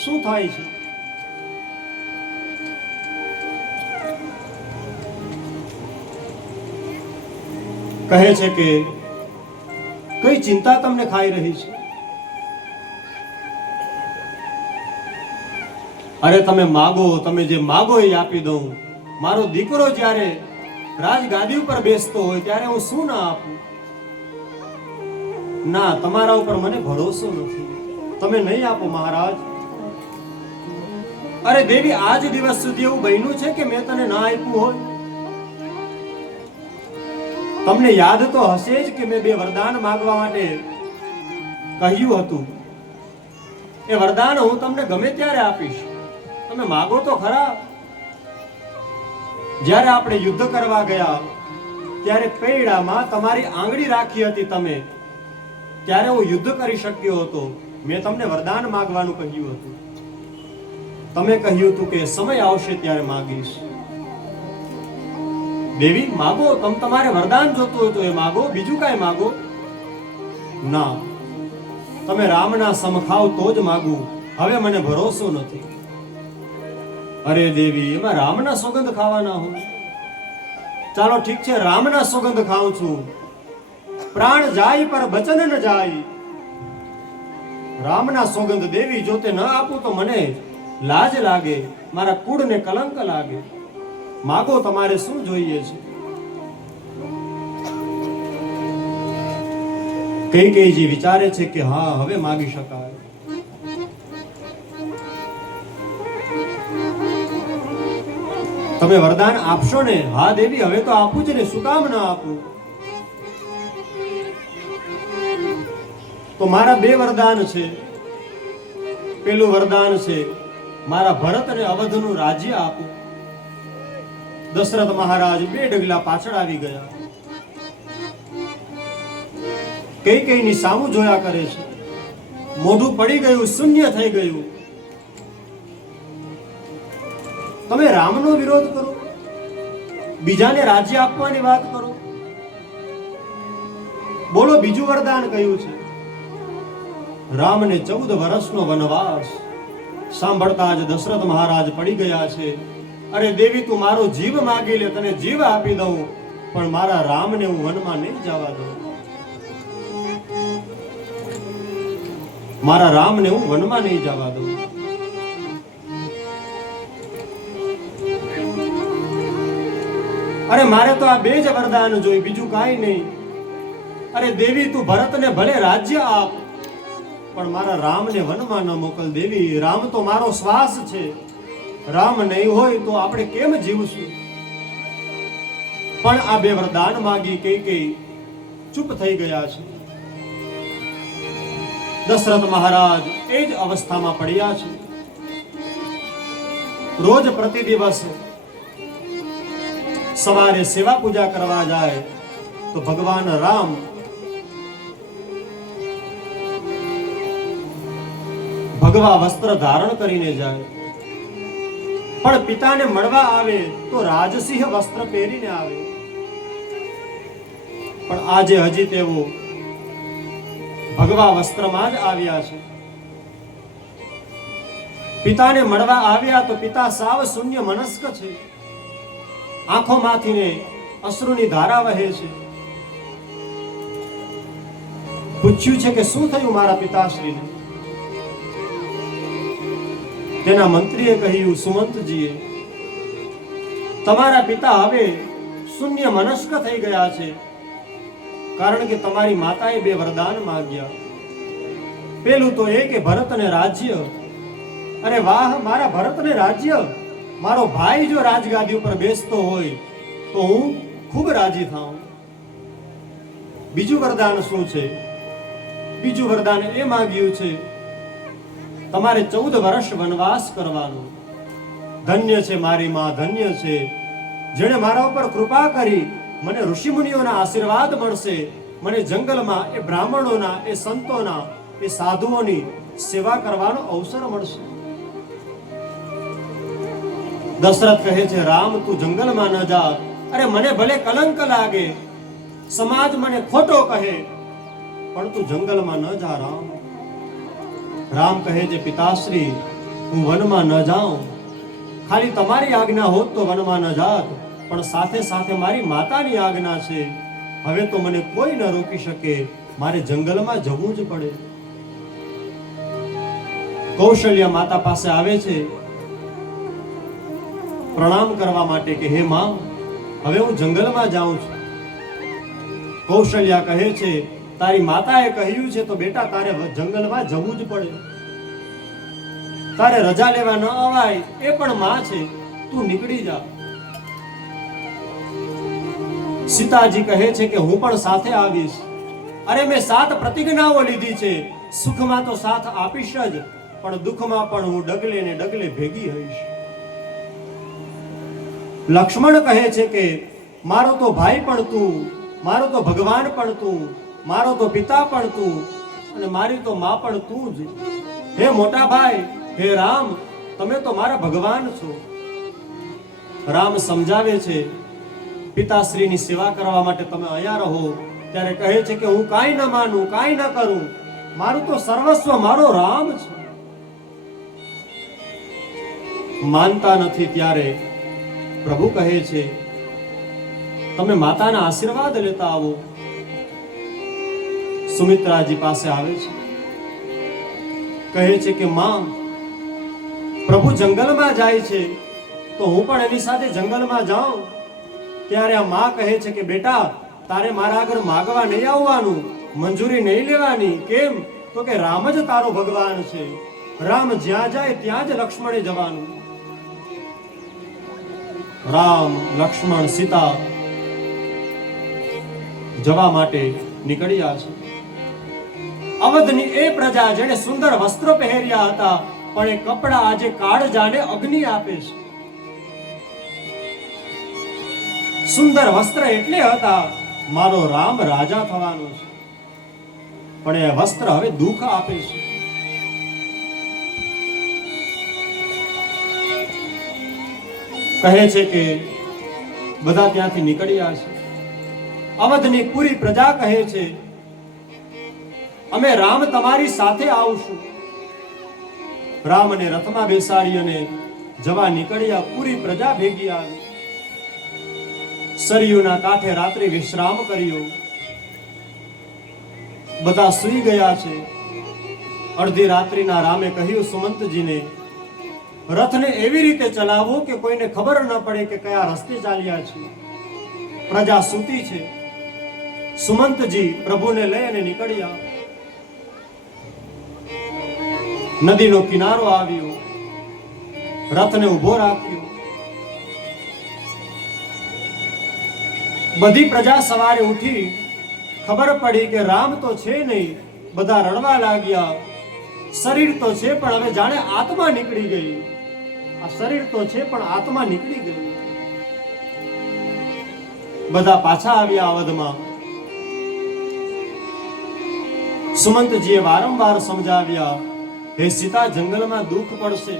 શું થાય છે? કહે છે કે કઈ ચિંતા તમને ખાઈ રહી છે? અરે તમે માગો, તમે જે માગો એ આપી દઉં. મારો દીકરો જ્યારે રાજગાદી ઉપર બેસતો હોય ત્યારે હું શું ના આપું? ના, તમારા ઉપર મને ભરોસો નથી, તમે નહીં આપો મહારાજ. અરે દેવી, આજ દિવસ સુધી એવું બન્યું છે કે મેં તને ના આપ્યું હોય? તમને યાદ તો હશે જ કે મેં 2 વરદાન માંગવા માટે કહ્યું હતું. એ વરદાન હું તમને ગમે ત્યારે આપીશ, તમે માગો તો ખરા. જ્યારે આપણે યુદ્ધ કરવા ગયા ત્યારે પૈડામાં તમારી આંગળી રાખી હતી તમે, ત્યારે હું યુદ્ધ કરી શક્યો હતો. મેં તમને વરદાન માંગવાનું કહ્યું હતું. તમે કહ્યું હતું કે સમય આવશે ત્યારે માંગીશ. દેવી, માગો, તમારે વરદાન જોતું હોય તો એ માગો, બીજું કાંઈ માગો. ના, તમે રામના સમખાવ તો જ માગું, હવે મને ભરોસો નથી. અરે દેવી, એમાં રામના સોગંધ ખાવાના હોય. ચાલો ઠીક છે, રામના સોગંધ ખાઉં છું. પ્રાણ જાય પર બચન ન જાય. રામના સોગંધ દેવી જોતે ન આપું તો મને લાજ લાગે, મારા કુળને કલંક લાગે. માગો, તમારે શું જોઈએ છે? કૈકેયીજી વિચારે છે કે હા, હવે માગી શકાય. તમે વરદાન આપશો ને? હા દેવી, હવે તો આપું જ ને, શું કામ ના આપું? તો મારા 2 વરદાન છે. પેલું વરદાન છે મારા ભરત અને અવધનું રાજ્ય આપો. દશરથ મહારાજ 2 ડગલા પાછળ આવી ગયા. કૈકેયીની સામું જોયા કરે છે. મોઢું પડી ગયું, શૂન્ય થઈ ગયું. તમે રામનો વિરોધ કરો, બીજાને રાજ્ય આપવાની વાત કરો. બોલો, બીજું વરદાન કયું છે? રામને 14 વર્ષનો વનવાસ. સાંભળતા જ દશરથ મહારાજ પડી ગયા છે. અરે દેવી, તું મારો જીવ માગી લે, તને જીવ આપી દઉં, પણ મારા રામને હું વનમાં નહીં જવા દઉં. મારા રામને હું વનમાં નહીં જવા દઉં. અરે મારે તો આ 2 જ વરદાન જોઈ, બીજું કાંઈ નહીં. અરે દેવી, તું ભરતને ભલે રાજ્ય આપ, પણ મારા રામને વનમાં ન મોકલ. દેવી, રામ તો મારો શ્વાસ છે. રામ નહીં હોય તો આપણે કેમ જીવશું? પણ આ 2 વરદાન માંગી કૈકેયી ચૂપ થઈ ગયા છે. દશરથ મહારાજ એ જ અવસ્થામાં પડ્યા છે. રોજ પ્રતિ દિવસ સવારે સેવા પૂજા કરવા જાય તો ભગવાન રામ ભગવા વસ્ત્ર ધારણ કરીને જાય, પણ પિતાને મળવા આવે તો રાજસિંહ વસ્ત્ર પહેરીને આવે. પણ આજે હજી તેઓ ભગવા વસ્ત્રમાં જ આવ્યા છે. પિતાને મળવા આવ્યા તો પિતા સાવ શૂન્ય મનસ્ક છે. આંખોમાંથીને અશ્રુની ધારા વહે છે. પૂછ્યું છે કે શું થયું મારા પિતાશ્રીને? તેના મંત્રીએ કહ્યું, સુમંતજીએ, તમારા પિતા હવે શૂન્ય મનસ્ક થઈ ગયા છે, કારણ કે તમારી માતાએ 2 વરદાન માંગ્યા. પેલું તો એ કે ભરતને રાજ્ય. અરે વાહ, મારા ભરતને રાજ્ય! મારો ભાઈ જો રાજગાદી ઉપર બેસતો હોય તો હું ખૂબ રાજી થાઉં. બીજું વરદાન શું છે? બીજું વરદાન એ માંગ્યું છે, તમારે 14 વર્ષ વનવાસ કરવાનો. ધન્ય છે મારી માં, ધન્ય છે જેણે મારા ઉપર કૃપા કરી. મને ઋષિમુનિઓના આશીર્વાદ મળશે. મને જંગલમાં એ બ્રાહ્મણોના, એ સંતોના, એ સાધુઓની સેવા કરવાનો અવસર મળશે. દશરથ કહે છે, રામ તું જંગલમાં ન જા. અરે મને ભલે કલંક લાગે, સમાજ મને ખોટો કહે, પણ તું જંગલમાં ન જા રામ. રામ કહે છે, પિતાશ્રી હું વનમાં ન જાઉં. ખાલી તમારી આજ્ઞા હોત તો વનમાં ન જાત, પણ સાથે સાથે મારી માતાની આજ્ઞા છે. હવે તો મને કોઈ ન રોકી શકે, મારે જંગલમાં જવું જ પડે. કૌશલ્યા માતા પાસે આવે છે પ્રણામ કરવા માટે કે હે માં, હવે હું જંગલમાં જાઉં છું. કૌશલ્યા કહે છે, તારી માતાએ કહ્યું છે તો બેટા તારે જંગલમાં જવું જ પડે. તારે રજા લેવા ન અવાય, એ પણ માં છે, તું નીકળી જા. સીતાજી કહે છે કે હું પણ સાથે આવીશ. અરે મેં 7 પ્રતિજ્ઞાઓ લીધી છે. સુખમાં તો સાથ આપીશ જ, પણ દુઃખમાં પણ હું ડગલે ને ડગલે ભેગી હઈશ. લક્ષ્મણ કહે છે કે મારો તો ભાઈ પણ તું, મારો તો ભગવાન પણ તું, મારો તો પિતા પણ તું, અને મારી તો માં પણ તું જ. હે મોટા ભાઈ, હે રામ, તમે તો મારા ભગવાન છો. રામ સમજાવે છે, પિતાશ્રીની સેવા કરવા માટે તમે અહીંયા રહો. ત્યારે કહે છે કે હું કાંઈ ન માનું, કાંઈ ન કરું, મારું તો સર્વસ્વ મારો રામ છે. માનતા નથી ત્યારે પ્રભુ કહે છે, તમે માતાના આશીર્વાદ લેતા આવો. સુમિત્રાજી પાસે આવે છે, કહે છે કે માં, પ્રભુ જંગલમાં જાય છે તો હું પણ એની સાથે જંગલમાં જાઉં. ત્યારે આ માં કહે છે કે બેટા, તારે મારા આગળ માગવા નહીં આવવાનું, મંજૂરી નહીં લેવાની. કેમ? તો કે રામ જ તારો ભગવાન છે. રામ જ્યાં જાય ત્યાં જ લક્ષ્મણે જવાનું. રામ, લક્ષ્મણ, સીતા જવા માટે નીકળ્યા છે. અવધની એ પ્રજા જેને સુંદર વસ્ત્રો પહેર્યા હતા, પણ એ કપડા આજે કાળજાને અગ્નિ આપે છે. સુંદર વસ્ત્ર એટલે હતા મારો રામ રાજા થવાનો છે, પણ એ વસ્ત્ર હવે દુઃખ આપે છે. કહે છે કે બધા ત્યાંથી નીકળ્યા છે. અવધની પૂરી પ્રજા કહે છે, અમે રામ તમારી સાથે આવશું. રામને રથમાં બેસાડી અને જવા નીકળ્યા. પૂરી પ્રજા ભેગી આવી. સરયુના કાંઠે રાત્રિ વિશ્રામ કર્યો. બધા સૂઈ ગયા છે. અડધી રાત્રિના રામે કહ્યું સુમંતજીને, રથને એવી રીતે ચલાવો કે કોઈને ખબર ન પડે કે કયા રસ્તે ચાલ્યા છે. પ્રજા સૂતી છે. સુમંતજી પ્રભુને લઈ અને નીકળ્યા. નદીનો કિનારો આવ્યો. રથને ઊભો રાખ્યો. બધી પ્રજા સવારે ઉઠી. ખબર પડી કે રામ તો છે નહીં. બધા રડવા લાગ્યા. શરીર તો છે પણ હવે જાણે આત્મા નીકળી ગઈ. આ શરીર તો છે પણ આત્મા નીકળી ગઈ. બધા પાછા આવ્યા અવધમાં. સુમંતજીએ વારંવાર સમજાવ્યા, હે સીતા, જંગલમાં દુઃખ પડશે.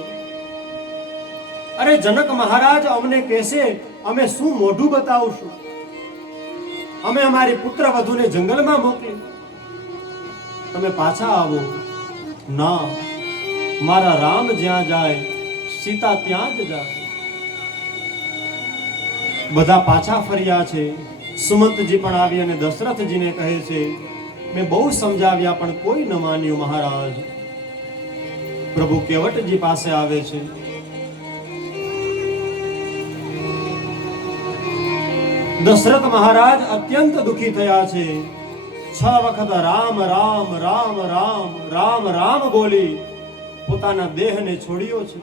અરે જનક મહારાજ અમને કહેશે, અમે શું મોઢું બતાવશું? અમે અમારી પુત્ર વધુને જંગલમાં મોકલી. તમે પાછા આવો. ના, મારા રામ જ્યાં જાય સીતા ત્યાં જ જાય. બધા પાછા ફર્યા છે. સુમંતજી પણ આવી અને દશરથજીને કહે છે, મેં બહુ સમજાવ્યા પણ કોઈ ન માન્યું મહારાજ. પ્રભુ કેવટજી પાસે આવે છે. દશરથ મહારાજ અત્યંત દુખી થયા છે. 6 વખત રામ રામ રામ રામ રામ રામ બોલી પોતાના દેહને છોડ્યો છે.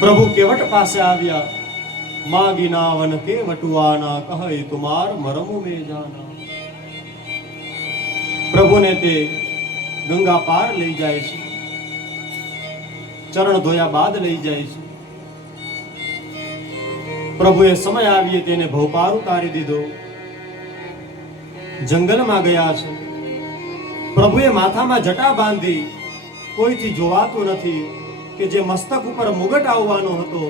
પ્રભુ કેવટ પાસે આવ્યા. માગીના વન કેવટુઆના કહે તુમાર મરમુ મે જાના. પ્રભુને તે ગંગા પાર લઈ જાય છે. ચરણ ધોયા બાદ લઈ જાય છે. પ્રભુએ સમય આવીએ તેને ભવપાર ઉતારી દીધો. જંગલમાં ગયા છે. પ્રભુએ માથામાં જટા બાંધી. કોઈથી જોવાતું નથી કે જે મસ્તક ઉપર મુગટ આવવાનો હતો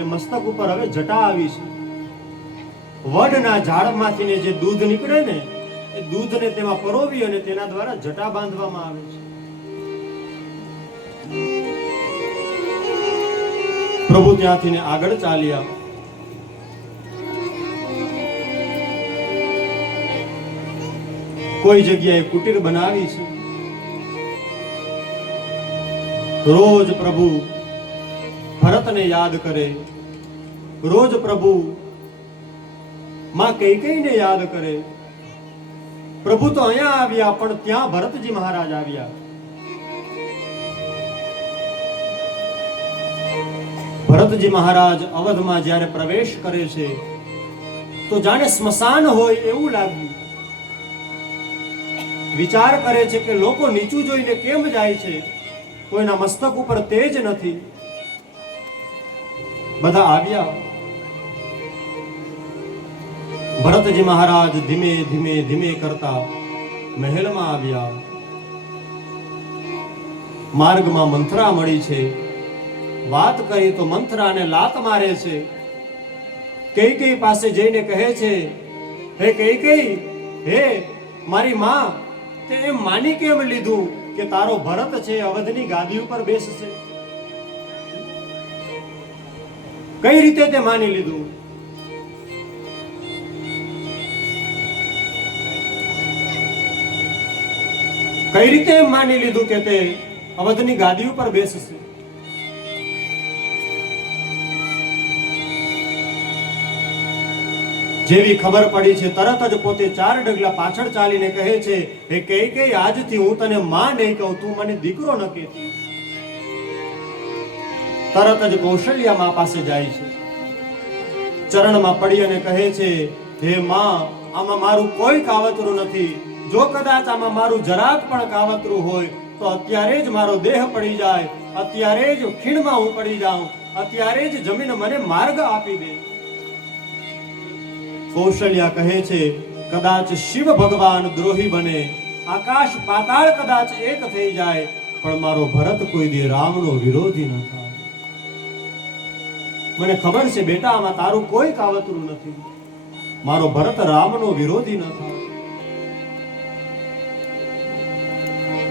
એ મસ્તક ઉપર હવે જટા આવી છે. વડના ઝાડમાંથી જે દૂધ નીકળે ને એ દૂધને તેમાં પરોવી અને તેના દ્વારા જટા બાંધવામાં આવે છે. પ્રભુ ત્યાંથી ને આગળ ચાલ્યા. કોઈ જગ્યાએ કુટીર બનાવી છે. રોજ પ્રભુ ભરતને યાદ કરે. રોજ પ્રભુ માં કૈકેયીને યાદ કરે. પ્રભુ તો અહીંયા આવ્યા પણ ત્યાં ભરતજી મહારાજ આવ્યા. ભરતજી મહારાજ અવધમાં જ્યારે પ્રવેશ કરે છે તો જાણે સ્મશાન હોય એવું લાગ્યું. વિચાર કરે છે કે લોકો નીચું જોઈને કેમ જાય છે, કોઈના મસ્તક ઉપર તેજ નથી. બધા આવ્યા. ભરતજી મહારાજ ધીમે ધીમે ધીમે કરતા મહેલમાં આવ્યા. માર્ગમાં મંથરા મળી છે. વાત કરી તો મંથરાને લાત મારે છે. કૈકેયી પાસે જઈને કહે છે, હે કૈકેયી, હે મારી માં, તે એમ માની કેમ લીધું કે તારો ભરત છે અવધની ગાદી ઉપર બેસશે? કઈ રીતે તે માની લીધું? કઈ રીતે એમ માની લીધું કે તે અવધની ગાદી ઉપર બેસશે? જેવી ખબર પડી છે તરત જ પોતે 4 ડગલા પાછળ ચાલીને કહે છે, હે કૈકેયી, આજથી હું તને માં નહીં કહું, તું મને દીકરો ન કહેતી. તરત જ કૌશલ્યા માં પાસે જાય છે. ચરણમાં પડી અને કહે છે, હે માં, આમાં મારું કોઈ કાવતરું નથી. જો કદાચ આમાં મારું જરાક પણ કાવતરું હોય તો અત્યારે જ મારો દેહ પડી જાય, અત્યારે જ ખીણમાં હું પડી જાઉં, અત્યારે જ જમીન મને માર્ગ આપી દે. કૌશલ્યા કહે છે, કદાચ શિવ ભગવાન દ્રોહી બને, આકાશ પાતાળ કદાચ એક થઈ જાય, પણ મારો ભરત કોઈ દી રામનો વિરોધી ન થાય. મને ખબર છે બેટા, આમાં તારું કોઈ કાવતરું નથી. મારો ભરત રામનો વિરોધી ન થાય.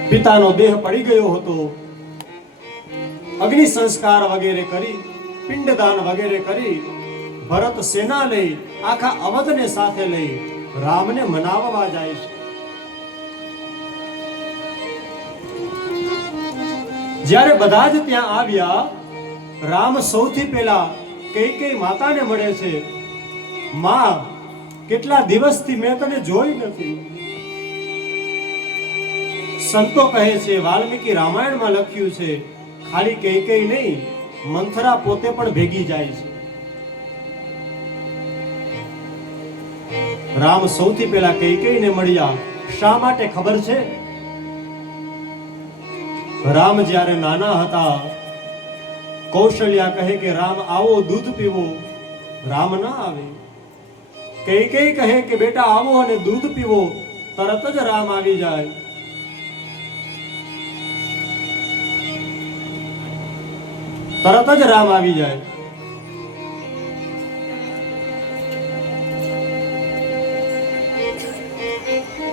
પિતાનો દેહ પડી ગયો હતો. અગ્નિ સંસ્કાર વગેરે કરી, પિંડદાન વગેરે કરી, ભરત સેના લઈ, આખા અવધને સાથે લઈ રામને મનાવવા જાય છે. જ્યારે બધા જ ત્યાં આવ્યા, રામ સૌથી પહેલા કૈકેયી માતાને મળે છે. માં, કેટલા દિવસથી મેં તને જોઈ નથી. સંતો કહે છે, વાલ્મીકી રામાયણમાં લખ્યું છે, ખાલી કૈકેયી નહીં, મંથરા પોતે પણ ભેગી જાય છે. રામ સૌથી પહેલા કૈકેયીને મળ્યા. શા માટે ખબર છે? રામ જ્યારે નાના હતા, કૌશલ્યા કહે કે રામ આવો દૂધ પીવો. રામ ના આવે. કૈકેયી કહે કે બેટા આવો અને દૂધ પીવો. તરત જ રામ આવી જાય. તરત જ રામ આવી જાય.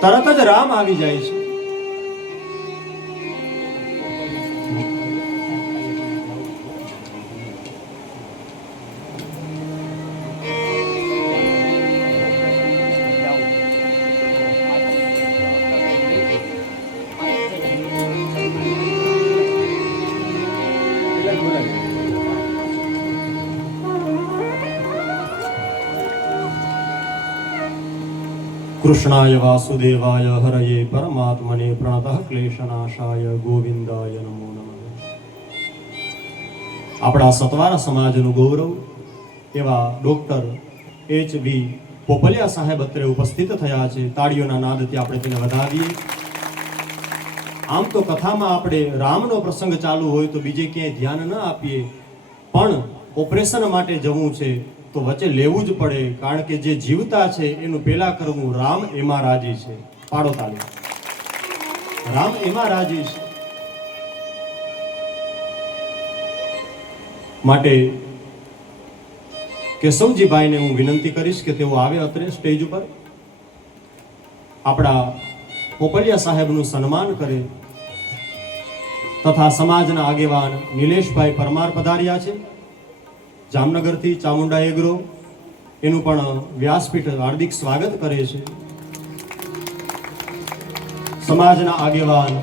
તરત જ રામ આવી જાય છે. કૃષ્ણાય વાસુદેવાય હરયે પરમાત્મને પ્રણતઃ ક્લેશનાશાય ગોવિંદાય નમો નમઃ. આપણા સતવારા સમાજનું ગૌરવ એવા ડોક્ટર H.V. પોપલિયા સાહેબ અત્રે ઉપસ્થિત થયા છે. તાળીઓના નાદથી આપણે તેને વધાવીએ. આમ તો કથામાં આપણે રામનો પ્રસંગ ચાલુ હોય તો બીજે ક્યાંય ધ્યાન ન આપીએ, પણ ઓપરેશન માટે જવું છે તો વચ્ચે લેવું જ પડે, કારણ કે જે જીવતા છે એનું પહેલા કરવું. રામ એમાં રાજી છે. પાડો તાળી. રામ એમાં રાજી છે. માટે કેશવજીભાઈને હું વિનંતી કરીશ કે તેઓ આવે અત્રે સ્ટેજ ઉપર, આપણા પોપલિયા સાહેબનું સન્માન કરે. તથા સમાજના આગેવાન નિલેશભાઈ પરમાર પધાર્યા છે જામનગરથી, ચામુંડા એગ્રો, એનું પણ વ્યાસપીઠ હાર્દિક સ્વાગત કરે છે. સમાજના આગેવાન